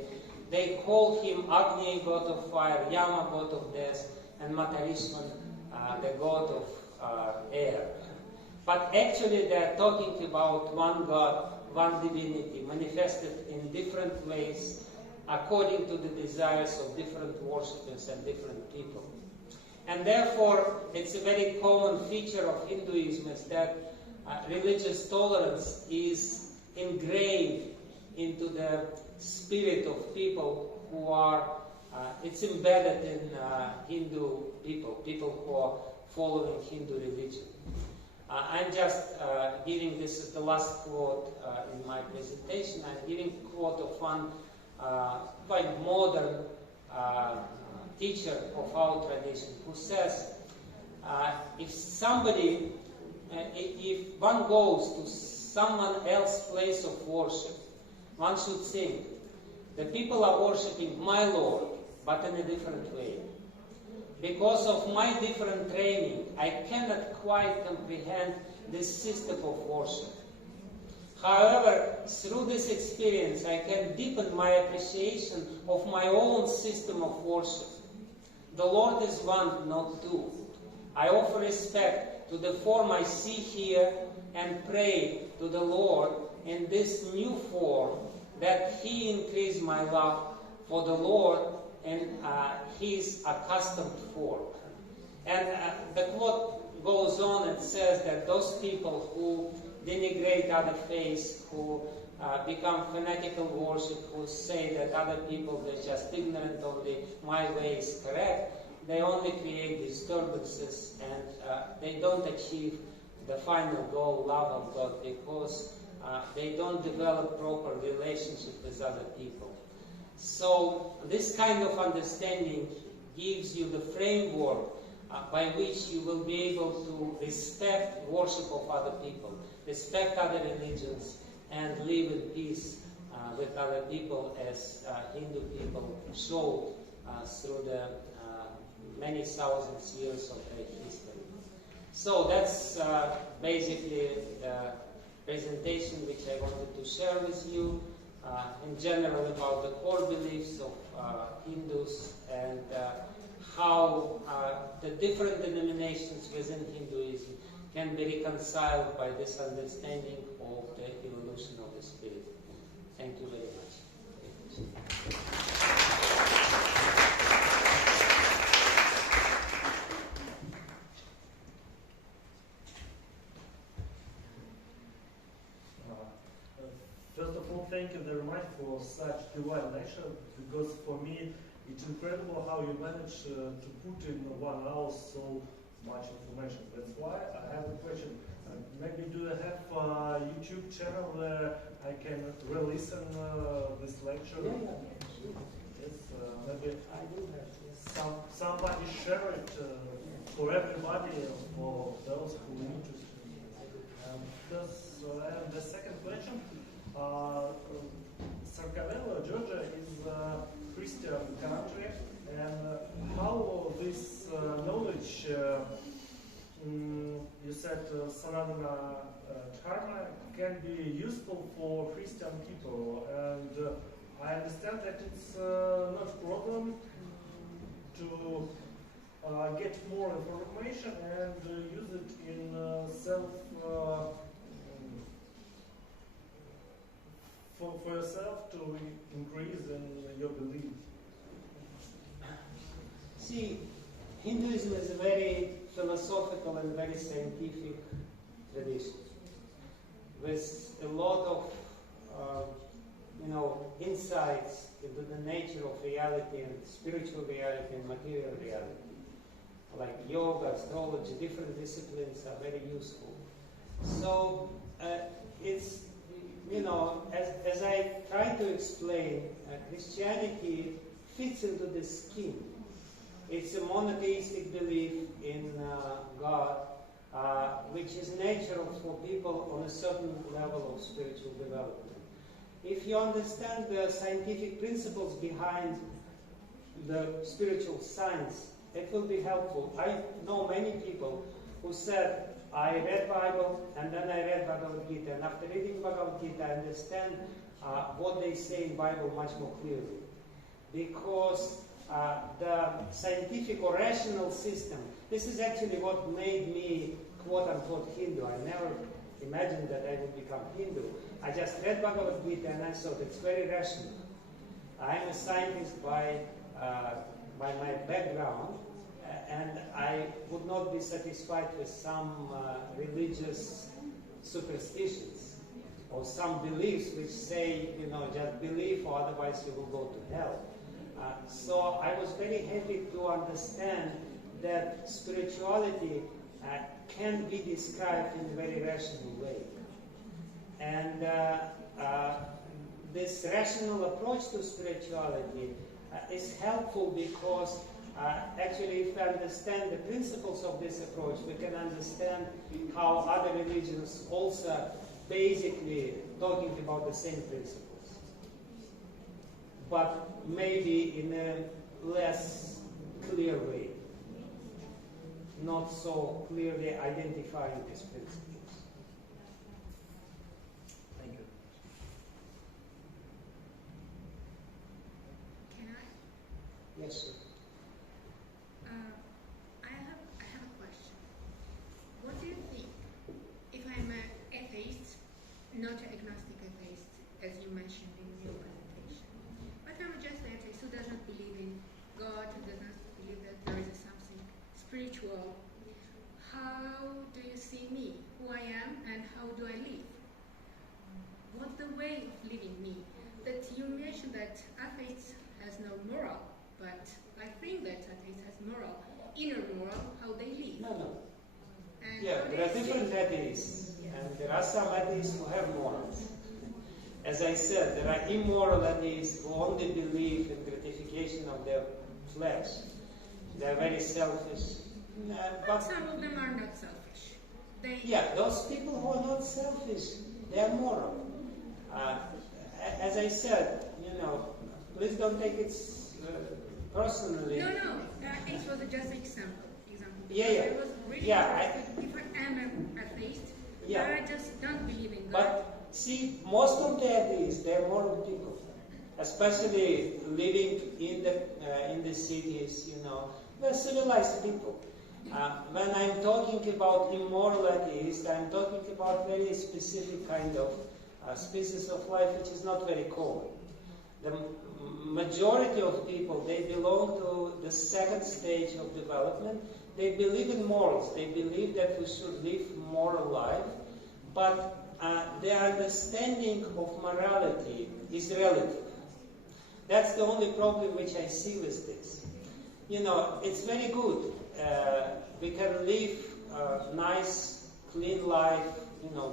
They call him Agni, god of fire, Yama, god of death, and Matarishman, the god of air. But actually they are talking about one God, one divinity, manifested in different ways according to the desires of different worshippers and different people. And therefore, it's a very common feature of Hinduism is that religious tolerance is engraved into the spirit of people who are, it's embedded in Hindu people who are following Hindu religion. I'm just giving, this is the last quote in my presentation, I'm giving a quote of one quite modern teacher of our tradition who says, if somebody, if one goes to someone else's place of worship, one should think, the people are worshipping my Lord, but in a different way. Because of my different training, I cannot quite comprehend this system of worship. However, through this experience, I can deepen my appreciation of my own system of worship. The Lord is one, not two. I offer respect to the form I see here and pray to the Lord in this new form that He increase my love for the Lord in His accustomed form. And the quote goes on and says that those people who denigrate other faiths, who become fanatical worship, who say that other people, they're just ignorant, only my way is correct, they only create disturbances and they don't achieve the final goal, love of God, because they don't develop proper relationship with other people. So this kind of understanding gives you the framework by which you will be able to respect worship of other people, respect other religions, and live in peace with other people as Hindu people showed through the many thousands years of their history. So that's basically the presentation which I wanted to share with you, in general about the core beliefs of Hindus and how the different denominations within Hinduism can be reconciled by this understanding of the evolution of the spirit. Thank you very much. First of all, thank you very much for such divine lecture, because for me it's incredible how you manage to put in 1 hour so much information. That's why I have a question. Maybe do you have a YouTube channel where I can re-listen this lecture? Yeah. Yes, maybe I do have, yes. Somebody share it for everybody, for those who are interested. And the second question, Sarkavelo, Georgia is a Christian country, and how this knowledge, you said Sanatana Dharma, can be useful for Christian people, and I understand that it's not a problem to get more information and use it in for yourself to increase in your belief. See, Hinduism is a very philosophical and very scientific tradition with a lot of insights into the nature of reality and spiritual reality and material reality. Like yoga, astrology, different disciplines are very useful. So it's, as I try to explain, Christianity fits into this scheme. It's a monotheistic belief in God, which is natural for people on a certain level of spiritual development. If you understand the scientific principles behind the spiritual science, it will be helpful. I know many people who said, I read Bible and then I read Bhagavad Gita, and after reading Bhagavad Gita I understand what they say in Bible much more clearly. Because the scientific or rational system, this is actually what made me quote-unquote Hindu. I never imagined that I would become Hindu. I just read Bhagavad Gita and I thought it's very rational. I'm a scientist by my background, and I would not be satisfied with some religious superstitions or some beliefs which say, just believe or otherwise you will go to hell. So I was very happy to understand that spirituality can be described in a very rational way. And this rational approach to spirituality is helpful because actually if we understand the principles of this approach, we can understand how other religions also basically talking about the same principles, but maybe in a less clear way, not so clearly identifying these principles. Thank you. Can I? Yes, sir. I have a question. What do you think if I'm an atheist, not an agnostic atheist, as you mentioned in your presentation, but I'm just an atheist who does not believe in God, who does not believe that there is something spiritual? How do you see me, who I am, and how do I live? What's the way of living me? That you mentioned that atheist has no moral, but I think that atheist has moral, inner moral, how they live. No. And Yeah, how there are they different live. atheists, Yes. and there are some atheists who have morals. As I said, there are immoral atheists who only believe in gratification of their flesh. They are very selfish. But some of them are not selfish. Yeah, those people who are not selfish, they are moral. As I said, please don't take it personally. No, it was just an example. Yeah. It was really Yeah, interesting. If I am an atheist, Yeah. I just don't believe in God. But see, most of the atheists, they're moral people, especially living in the cities. They're civilized people. When I'm talking about immoral atheists, I'm talking about very specific kind of species of life which is not very common. The majority of people, they belong to the second stage of development. They believe in morals. They believe that we should live moral life, but their understanding of morality is relative. That's the only problem which I see with this. It's very good. We can live a nice, clean life,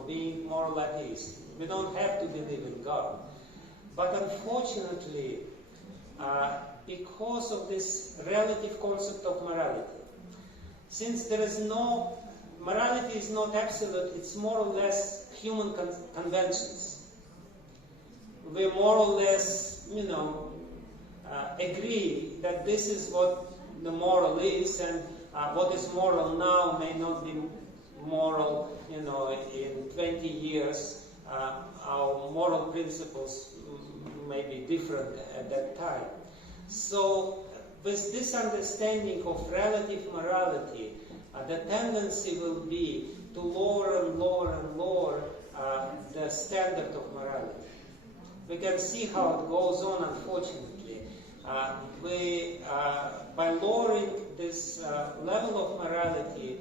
being moral atheist. We don't have to believe in God. But unfortunately, because of this relative concept of morality, since morality is not absolute, it's more or less human conventions. We more or less, agree that this is what the moral is, and what is moral now may not be moral, in 20 years. Our moral principles may be different at that time. So, with this understanding of relative morality, the tendency will be to lower and lower and lower the standard of morality. We can see how it goes on, unfortunately. By lowering this level of morality,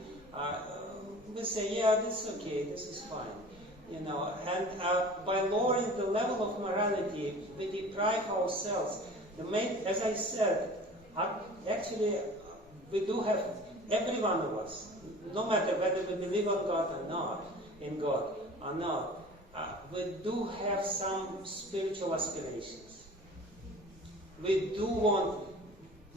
we say, yeah, this is okay, this is fine. And by lowering the level of morality, we deprive ourselves. As I said, actually, we do have, every one of us, no matter whether we believe on God or not, we do have some spiritual aspirations. We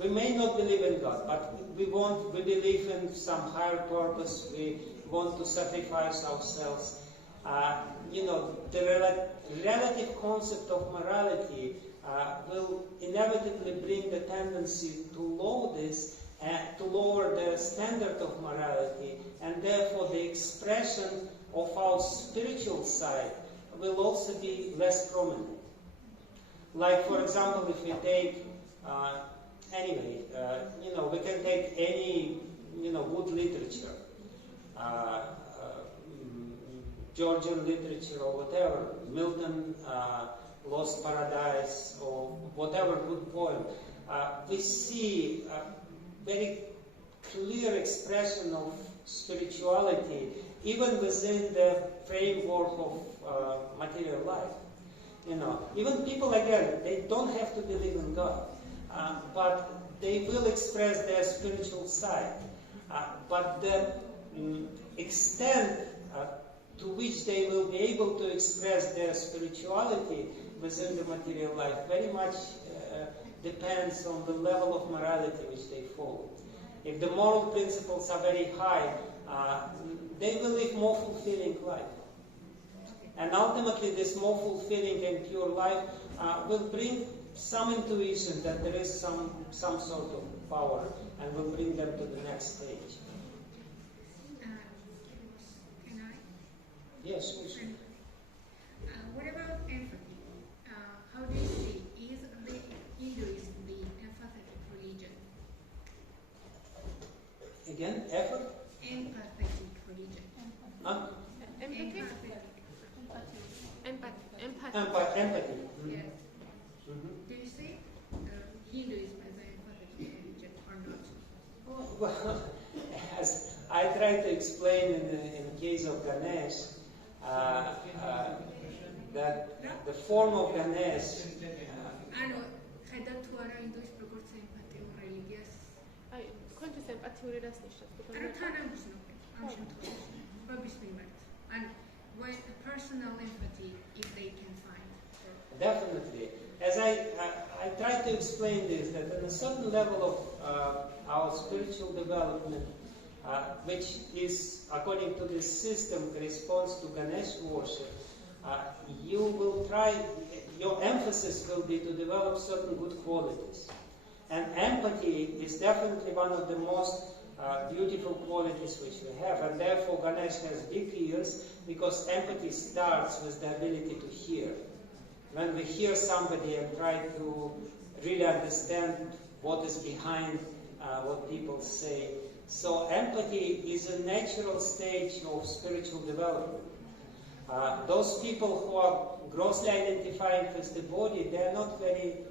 may not believe in God, but we believe in some higher purpose. We want to sacrifice ourselves. The relative concept of morality will inevitably bring the tendency to lower this, to lower the standard of morality, and therefore the expression of our spiritual side will also be less prominent. Like, for example, if we take, we can take any, good literature, Georgian literature or whatever, Milton, Lost Paradise, or whatever good poem, we see a very clear expression of spirituality even within the framework of material life. Even people, again, they don't have to believe in God, but they will express their spiritual side. But the extent to which they will be able to express their spirituality within the material life very much depends on the level of morality which they follow. If the moral principles are very high, they will live more fulfilling life. And ultimately this more fulfilling and pure life will bring some intuition that there is some sort of power, and will bring them to the next stage. Can I? Yes, sure. What about empathy? How do you see, is the Hinduism the empathetic religion? Again, effort? Empathetic religion. Huh? Empathy? Empathy. Empathy. Mm-hmm. Yes. Mm-hmm. Do you see Hinduism as an empathetic religion or not? Well, as I tried to explain in the case of Ganesh, that the form of Ganesh. Hai dato ora in due proporzioni empathy religious. Quanto se empathy das nicht das And when personal empathy, if they can find. Definitely. As I tried to explain this, that at a certain level of our spiritual development, which is, according to this system, corresponds to Ganesh worship, you will try, your emphasis will be to develop certain good qualities. And empathy is definitely one of the most beautiful qualities which we have, and therefore Ganesh has big ears, because empathy starts with the ability to hear. When we hear somebody and try to really understand what is behind what people say. So empathy is a natural stage of spiritual development. Those people who are grossly identifying with the body, they are not very,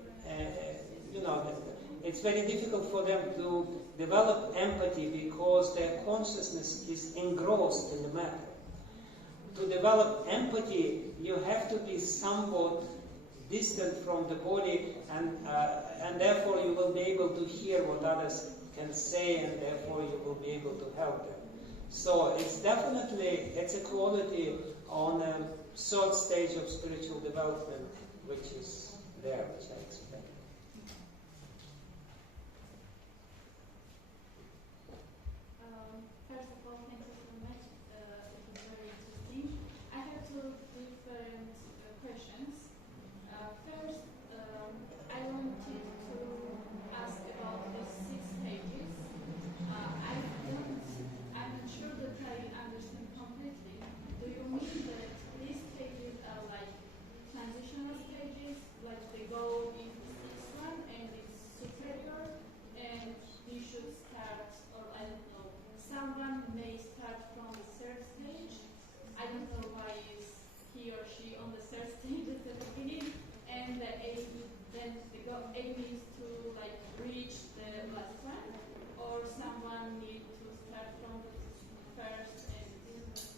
it's very difficult for them to develop empathy because their consciousness is engrossed in the matter. To develop empathy, you have to be somewhat distant from the body, and therefore you will be able to hear what others can say, and therefore you will be able to help them. So it's definitely, it's a quality on a third stage of spiritual development which is there, which I expect. First of all, thank you so much. It was very interesting. I have two different questions. First, I wanted to ask about the 6 stages. I'm not sure that I understand completely. Do you mean that these stages are like transitional stages, like they go into the 6th one and it's superior, and we should start, or I don't know, someone may start from the 3rd stage. I don't know why is he or she on the 3rd stage at the beginning, and the aim is to like reach the last one, or someone need to start from the 1st and...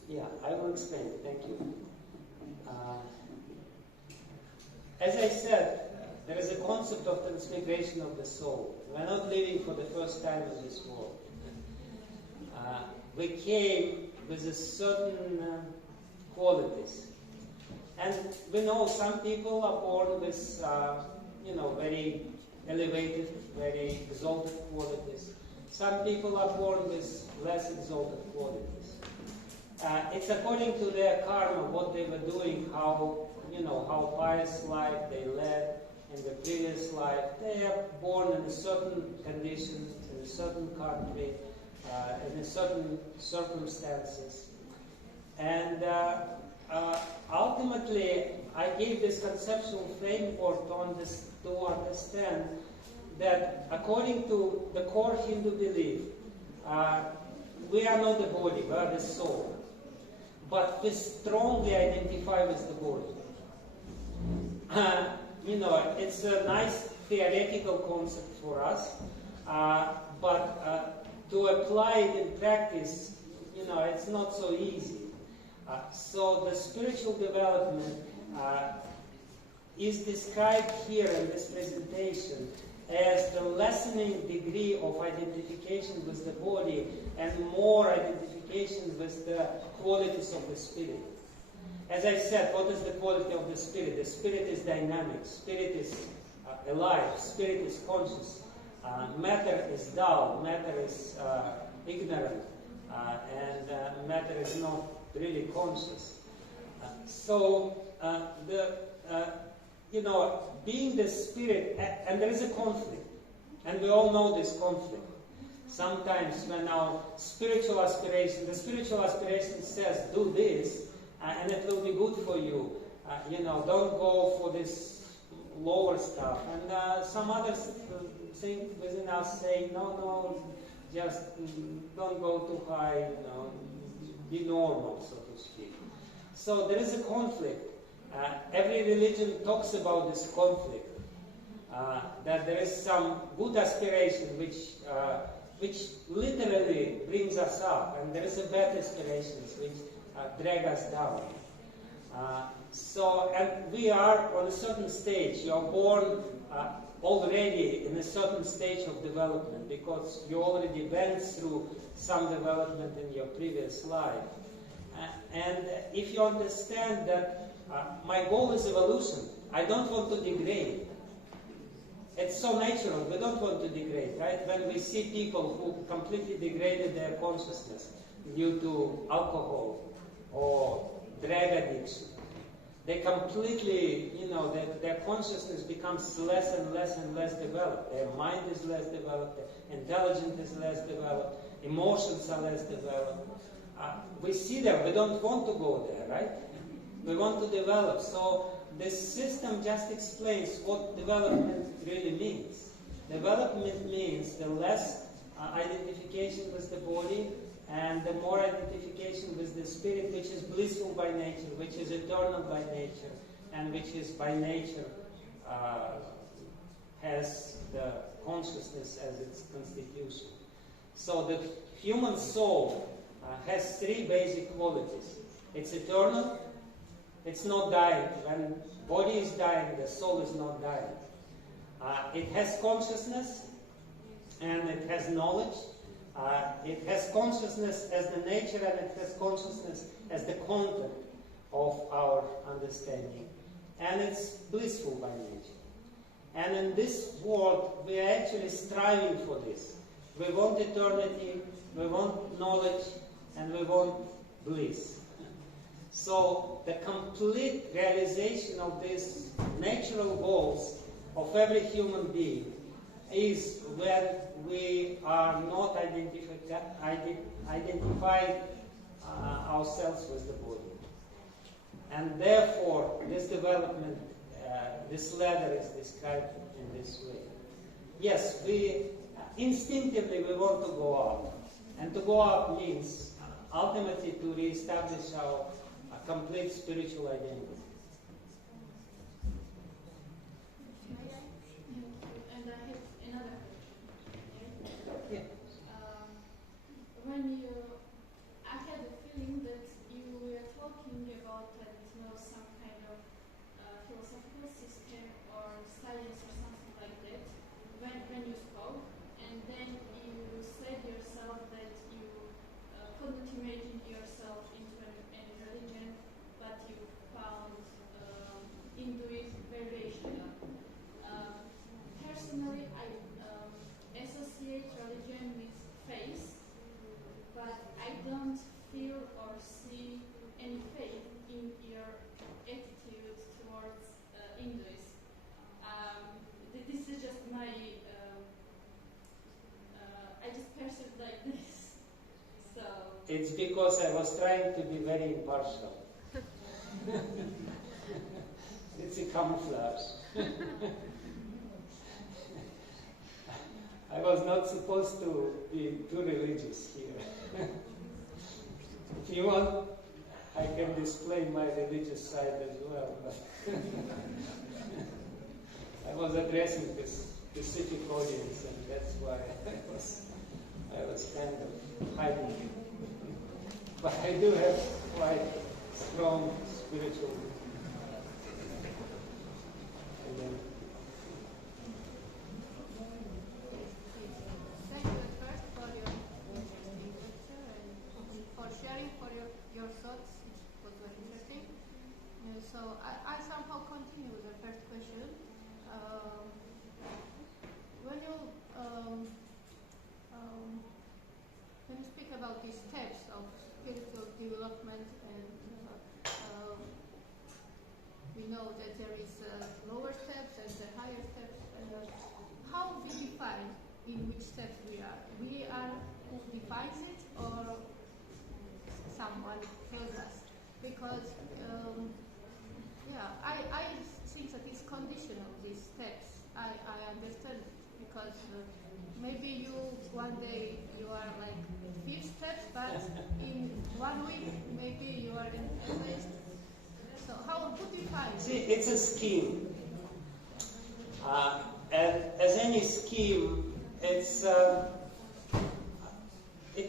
Yeah, I will explain. Thank you. As I said, there is a concept of transmigration of the soul. We are not living for the first time in this world. We came with a certain qualities. And we know some people are born with, very elevated, very exalted qualities. Some people are born with less exalted qualities. It's according to their karma, what they were doing, how pious life they led in the previous life. They are born in a certain condition, in a certain country, in a certain circumstances. And ultimately, I gave this conceptual framework to understand that according to the core Hindu belief, we are not the body, we are the soul. But we strongly identify with the body. It's a nice theoretical concept for us, but to apply it in practice, it's not so easy. So the spiritual development is described here in this presentation as the lessening degree of identification with the body and more identification with the qualities of the spirit. As I said, what is the quality of the spirit? The spirit is dynamic, spirit is alive, spirit is conscious. Matter is dull, matter is ignorant, and matter is not really conscious. Being the spirit, and there is a conflict, and we all know this conflict. Sometimes when our spiritual aspiration, the spiritual aspiration says, do this, and it will be good for you. Don't go for this lower stuff. And some others think within us say, no, just don't go too high, be normal, so to speak. So there is a conflict. Every religion talks about this conflict. That there is some good aspiration which literally brings us up, and there is a bad aspirations which drag us down. And we are on a certain stage. You are born already in a certain stage of development because you already went through some development in your previous life. And if you understand that my goal is evolution, I don't want to degrade. It's so natural, we don't want to degrade, right? When we see people who completely degraded their consciousness due to alcohol or drug addiction, they completely, their consciousness becomes less and less and less developed. Their mind is less developed, their intelligence is less developed, emotions are less developed. We see them, we don't want to go there, right? We want to develop. So this system just explains what development really means. Development means the less identification with the body and the more identification with the spirit, which is blissful by nature, which is eternal by nature, and which is by nature has the consciousness as its constitution. So the human soul has three basic qualities. It's eternal, it's not dying. When body is dying, the soul is not dying. It has consciousness, and it has knowledge. It has consciousness as the nature, and it has consciousness as the content of our understanding. And it's blissful by nature. And in this world, we are actually striving for this. We want eternity, we want knowledge, and we want bliss. So the complete realization of these natural goals of every human being is when we are not identified ourselves with the body. And therefore, this development, this ladder is described in this way. Yes, we instinctively we want to go up. And to go up means ultimately to reestablish our complete spiritual identity. And I have another question. Yeah. I had a feeling that you were talking about, some kind of philosophical system or science or something like that when you spoke, and then you said yourself that you couldn't imagine yourself into any religion, but you found Hinduism very rational. Personally, I associate religion with faith, but I don't feel or see any faith in your attitude towards Hinduism. This is just my, I just perceive like this. So it's because I was trying to be very impartial. It's a camouflage. I was not supposed to be too religious here. If you want, I can display my religious side as well. But I was addressing this specific audience, and that's why I was kind of hiding it. But I do have quite strong spiritual identity. Thank you first for your interesting lecture and for sharing your thoughts. It was very interesting. So I somehow continue with the first question. When you speak about these steps of spiritual development, and we know that there is lower steps and the higher steps, how we define in which steps we are? We are who defines it, or someone tells us? Because I think that it's conditional, these steps. I understand it, because maybe one day you are like 5 steps, but in 1 week maybe you are in atheist. So how would you define it? See, it's a scheme. And as any scheme, it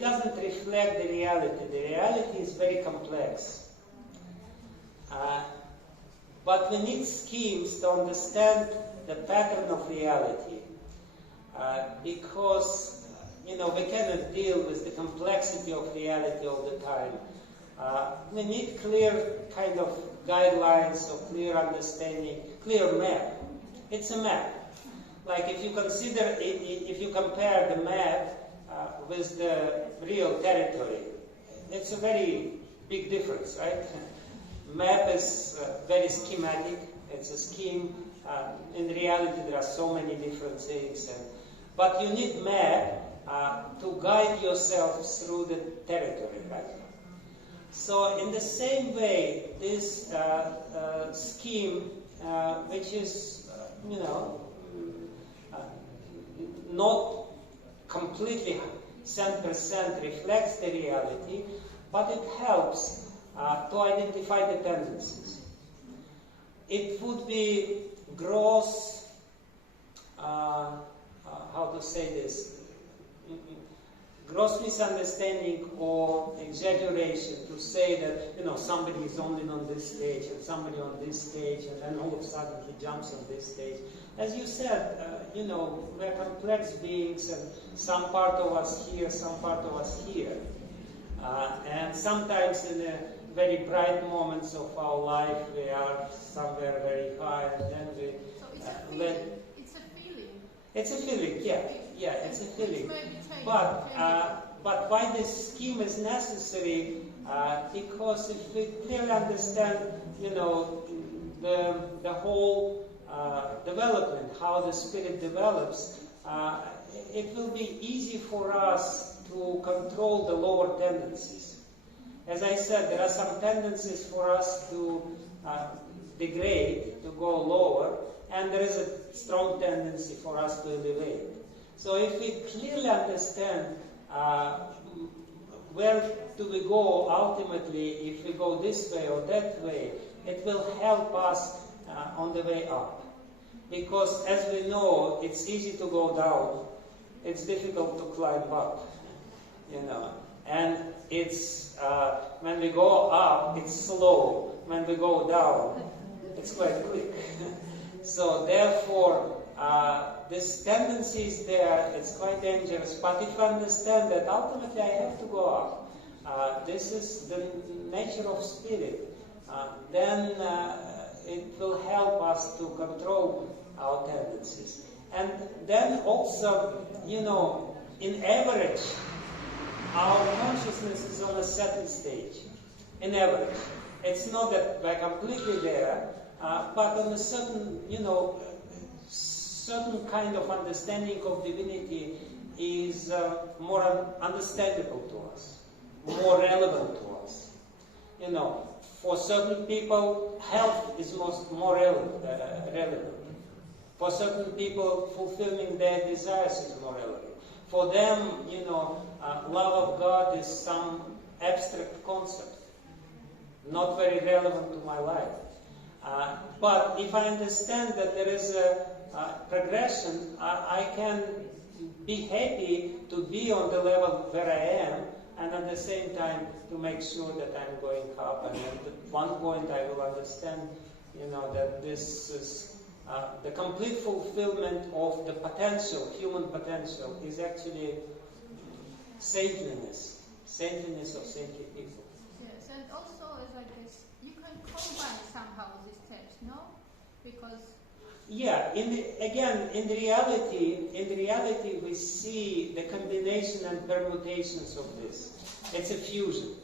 doesn't reflect the reality. The reality is very complex. But we need schemes to understand the pattern of reality. Because, we cannot deal with the complexity of reality all the time. We need clear kind of guidelines, or clear understanding, clear map. It's a map. Like if you compare the map with the real territory, it's a very big difference, right? map is very schematic. It's a scheme. In reality, there are so many different things, but you need map to guide yourself through the territory, right? So in the same way, this scheme, which is, not completely 100% reflects the reality, but it helps to identify the tendencies. It would be gross, how to say this, gross misunderstanding or exaggeration to say that, somebody is only on this stage and somebody on this stage, and then all of a sudden he jumps on this stage. As you said, we're complex beings, and some part of us here, some part of us here. And sometimes in the very bright moments of our life, we are somewhere very high, and then we... It's a feeling. It's a feeling, yeah, it's a feeling. But why this scheme is necessary? Because if we clearly understand, the whole development, how the spirit develops, it will be easy for us to control the lower tendencies. As I said, there are some tendencies for us to degrade, to go lower, and there is a strong tendency for us to elevate. So if we clearly understand where do we go ultimately, if we go this way or that way, it will help us on the way up. Because as we know, it's easy to go down, it's difficult to climb up, And it's, when we go up, it's slow. When we go down, it's quite quick. So therefore, this tendency is there, it's quite dangerous, but if I understand that ultimately I have to go up, this is the nature of spirit, then it will help us to control our tendencies. And then also, in average, our consciousness is on a certain stage, in average. It's not that we're completely there, but on a certain, certain kind of understanding of divinity is more understandable to us, more relevant to us. For certain people, health is more relevant. For certain people, fulfilling their desires is more relevant. For them, love of God is some abstract concept, not very relevant to my life. But if I understand that there is a progression, I can be happy to be on the level where I am, and at the same time to make sure that I'm going up. And at one point I will understand, that this is the complete fulfillment of the potential, human potential, is actually saintliness of saintly people. Yes, and also, as I guess, you can combine somehow these steps, no? Because yeah, in reality, we see the combination and permutations of this. It's a fusion.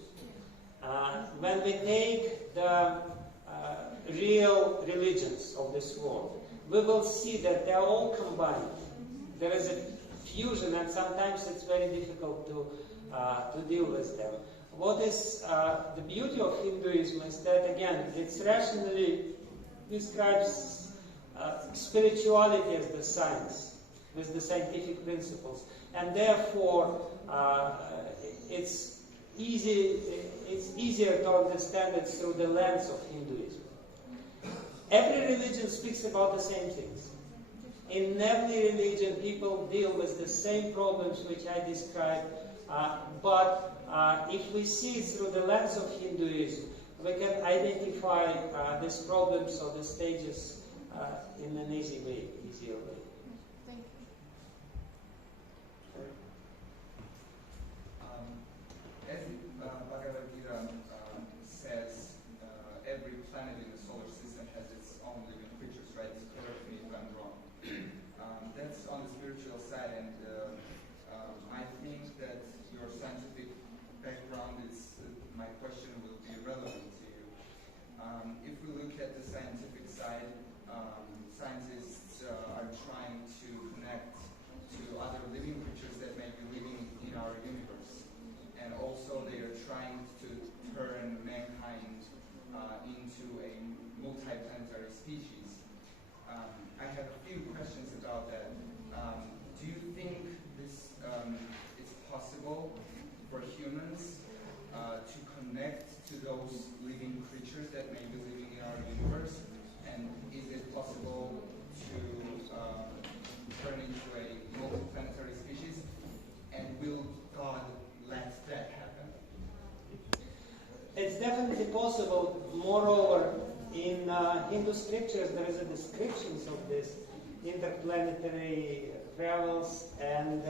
When we take the real religions of this world, we will see that they are all combined. There is a fusion, and sometimes it's very difficult to deal with them. What is the beauty of Hinduism is that, again, it rationally describes spirituality as the science, with the scientific principles, and therefore it's easier to understand it through the lens of Hinduism. Every religion speaks about the same things. In every religion, people deal with the same problems which I described, but if we see it through the lens of Hinduism, we can identify these problems or the stages in an easier way. thank you. As Bhagavad Gita says, every planet in the solar system has its own living creatures, right? Correct me if I'm wrong. That's on the spiritual side, and I think that your scientific background is, my question will be relevant to you. into a multiplanetary species. I have a few questions about that. Do you think this it's possible for humans to connect to those living creatures that may be living in our universe? And is it possible to turn into a multiplanetary species? And will God let that happen? It's definitely possible. Moreover, in Hindu scriptures, there is a descriptions of this interplanetary travels and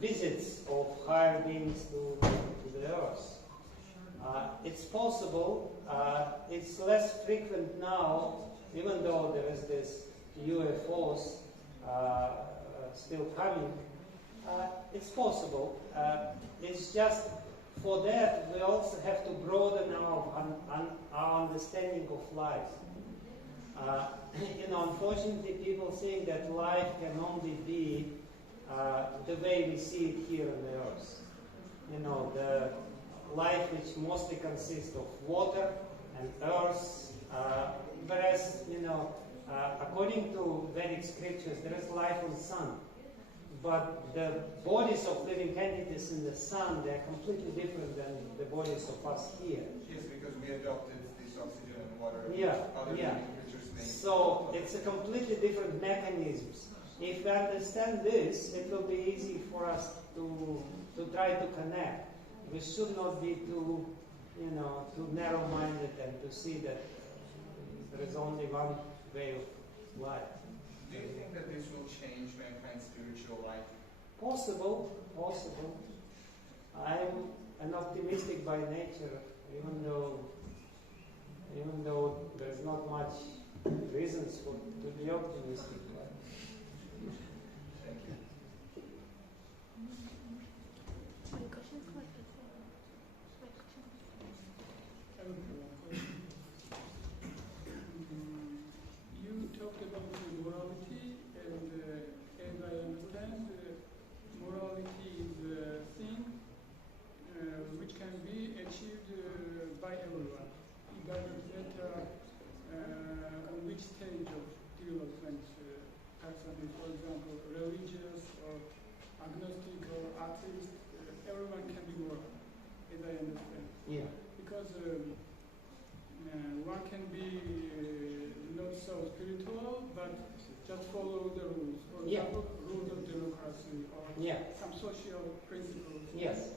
visits of higher beings to the earth. It's possible. It's less frequent now, even though there is this UFOs still coming. It's possible. It's just for that we also have to broaden our understanding of life. Unfortunately, people think that life can only be the way we see it here on the earth. The life which mostly consists of water and earth, whereas, according to Vedic scriptures, there is life on the sun. But the bodies of living entities in the sun, they are completely different than the bodies of us here. Yes, because we adopted this oxygen and water. Other Yeah. living creatures may. So it's a completely different mechanisms. If we understand this, it will be easy for us to try to connect. We should not be too narrow-minded and to see that there is only one way of life. Do you think that this will change mankind's spiritual life? Possible. I'm an optimistic by nature, even though there's not much reasons to be optimistic. Thank you. You talked about morality, and as I understand, morality is a thing which can be achieved by everyone. It doesn't matter on which stage of development person is, for example, religious or agnostic or atheist. Everyone can be moral, as I understand. Yeah. Because one can be not so spiritual, but just follow the rules. For example, rules of democracy or some social principles. Yes.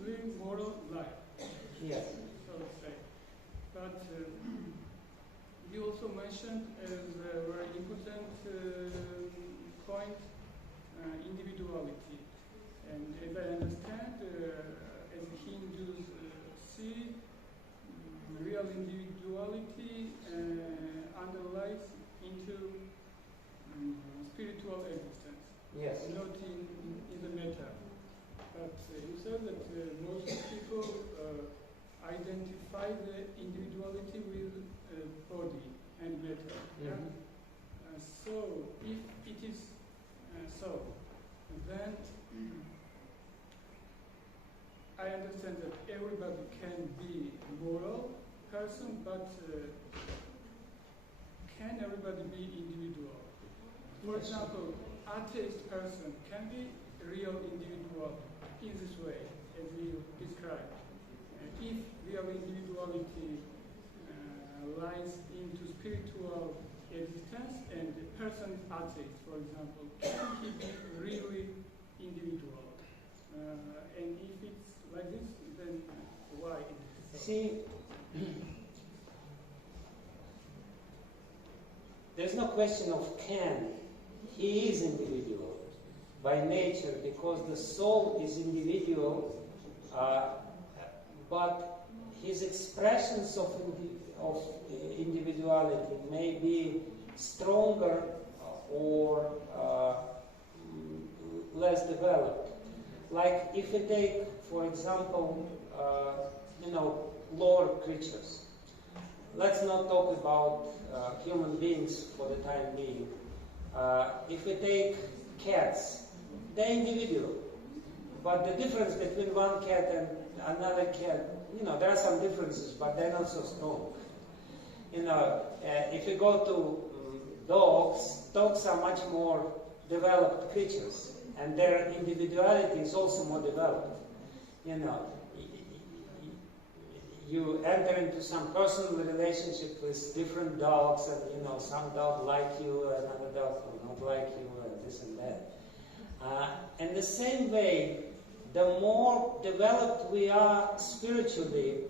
Live moral life. Yes. So to say. But you also mentioned as a very important point, individuality. And as I understand, as Hindus see, real individuality underlies into spiritual existence. Yes. Not in the matter. But you said that most people identify the individuality with body and matter. Mm-hmm. So if it is so, then I understand that everybody can be a moral person, but can everybody be individual? For example, atheist person can be a real individual in this way, as you described. If real individuality lies into spiritual existence, and the person is atheist, for example, can he be really individual? And if it's like this, then why it is so? See, there's no question of can. He is individual by nature because the soul is individual, but his expressions of individuality may be stronger or less developed. Like if we take, for example, lower creatures. Let's not talk about human beings for the time being. If we take cats, they're individual. but the difference between one cat and another cat, there are some differences, but they're not so strong. If you go to dogs are much more developed creatures, and their individuality is also more developed. You enter into some personal relationship with different dogs, and some dog like you, another dog will not like you, and this and that. In the same way, the more developed we are spiritually,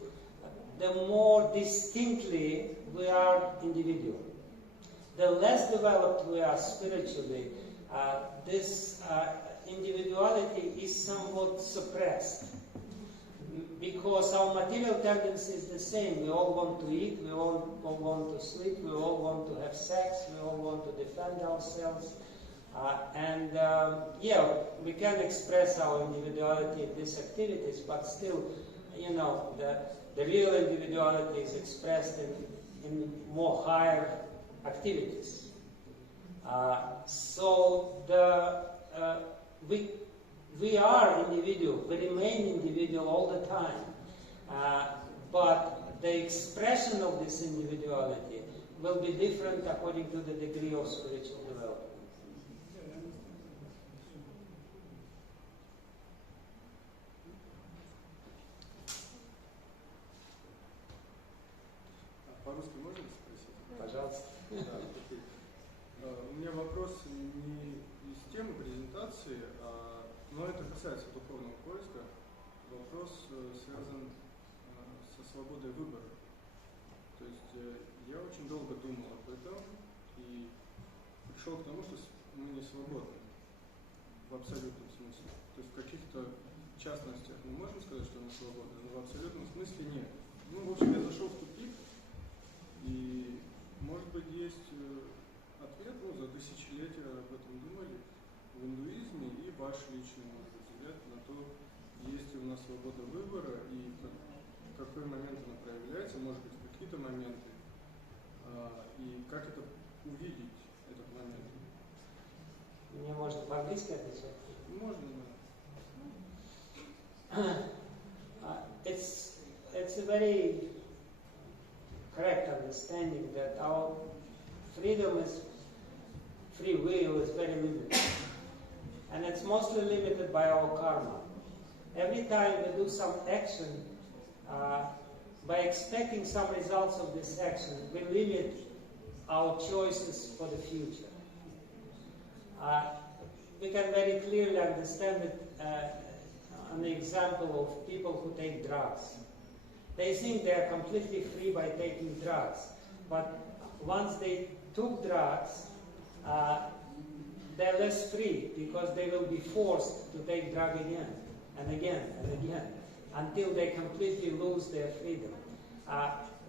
the more distinctly we are individual. The less developed we are spiritually, this individuality is somewhat suppressed. Because our material tendency is the same. We all want to eat, we all want to sleep, we all want to have sex, we all want to defend ourselves. We can express our individuality in these activities, but still, the real individuality is expressed in more higher activities. We are individual, we remain individual all the time, but the expression of this individuality will be different according to the degree of spiritual development. По-русски можно спросить? Пожалуйста. Да, окей. У меня вопрос не из темы презентации, но это касается духовного поиска. Вопрос связан со свободой выбора. То есть я очень долго думал об этом и пришел к тому, что мы не свободны в абсолютном смысле. То есть в каких-то частностях мы можем сказать, что мы свободны, но в абсолютном смысле нет. В общем, я зашел в тупик, и, может быть, есть ответ, за тысячелетия об этом думали, в индуизме, и ваш личный, может быть, взгляд на то, есть ли у нас свобода выбора, и в какой момент она проявляется, может быть, в какие-то моменты, и как это увидеть, этот момент. Мне можно по-английски отвечать? Можно, да. It's a very correct understanding that our free will is very limited. And it's mostly limited by our karma. Every time we do some action, by expecting some results of this action, we limit our choices for the future. We can very clearly understand it on the example of people who take drugs. They think they are completely free by taking drugs, but once they took drugs, they're less free because they will be forced to take drug again and again and again until they completely lose their freedom.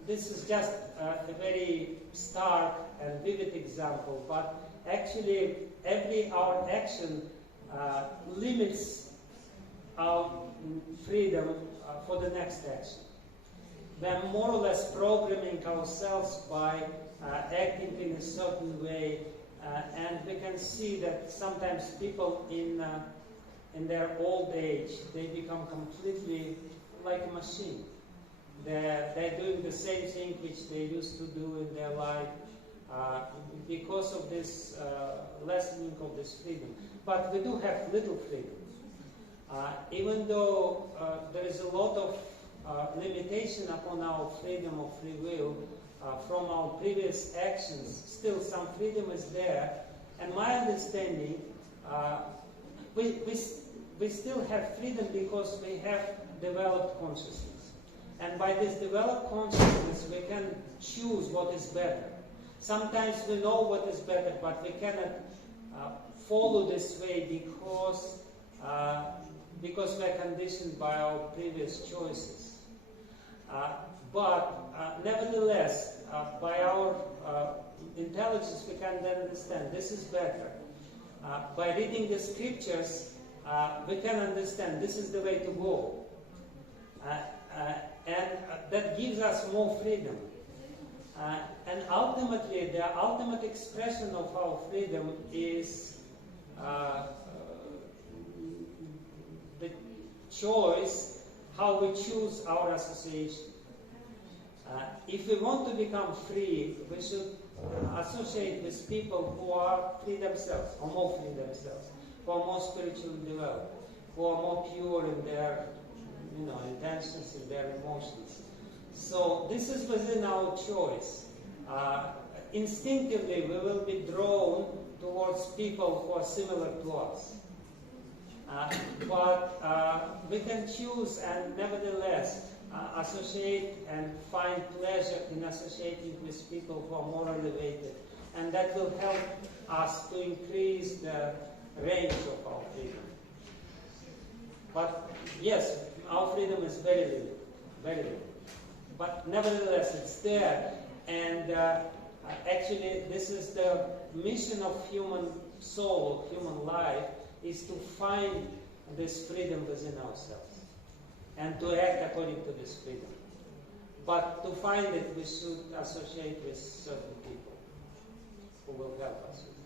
This is just a very stark and vivid example, but actually our action limits our freedom for the next action. We are more or less programming ourselves by acting in a certain way, and we can see that sometimes people in their old age, they become completely like a machine. They're doing the same thing which they used to do in their life because of this lessening of this freedom. But we do have little freedom. Even though there is a lot of limitation upon our freedom of free will from our previous actions, still some freedom is there. And my understanding, we still have freedom because we have developed consciousness. And by this developed consciousness, we can choose what is better. Sometimes we know what is better, but we cannot follow this way because we are conditioned by our previous choices. But nevertheless, by our intelligence, we can then understand this is better. By reading the scriptures, we can understand this is the way to go. And that gives us more freedom. And ultimately, the ultimate expression of our freedom is choice how we choose our association. If we want to become free, we should associate with people who are free themselves, or more free themselves, who are more spiritually developed, who are more pure in their intentions, in their emotions. So this is within our choice. Instinctively, we will be drawn towards people who are similar to us. But we can choose and nevertheless associate and find pleasure in associating with people who are more elevated. And that will help us to increase the range of our freedom. But yes, our freedom is very little, very little. But nevertheless, it's there. And actually, this is the mission of human soul, human life, is to find this freedom within ourselves and to act according to this freedom. But to find it, we should associate with certain people who will help us with this.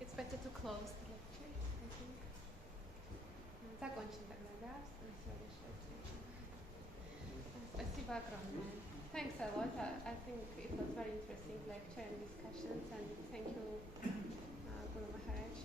It's better to close the lecture, I think. Закончим тогда, да? Спасибо огромное. Thanks a lot. I think it was very interesting lecture and discussions, and thank you, Guru Maharaj.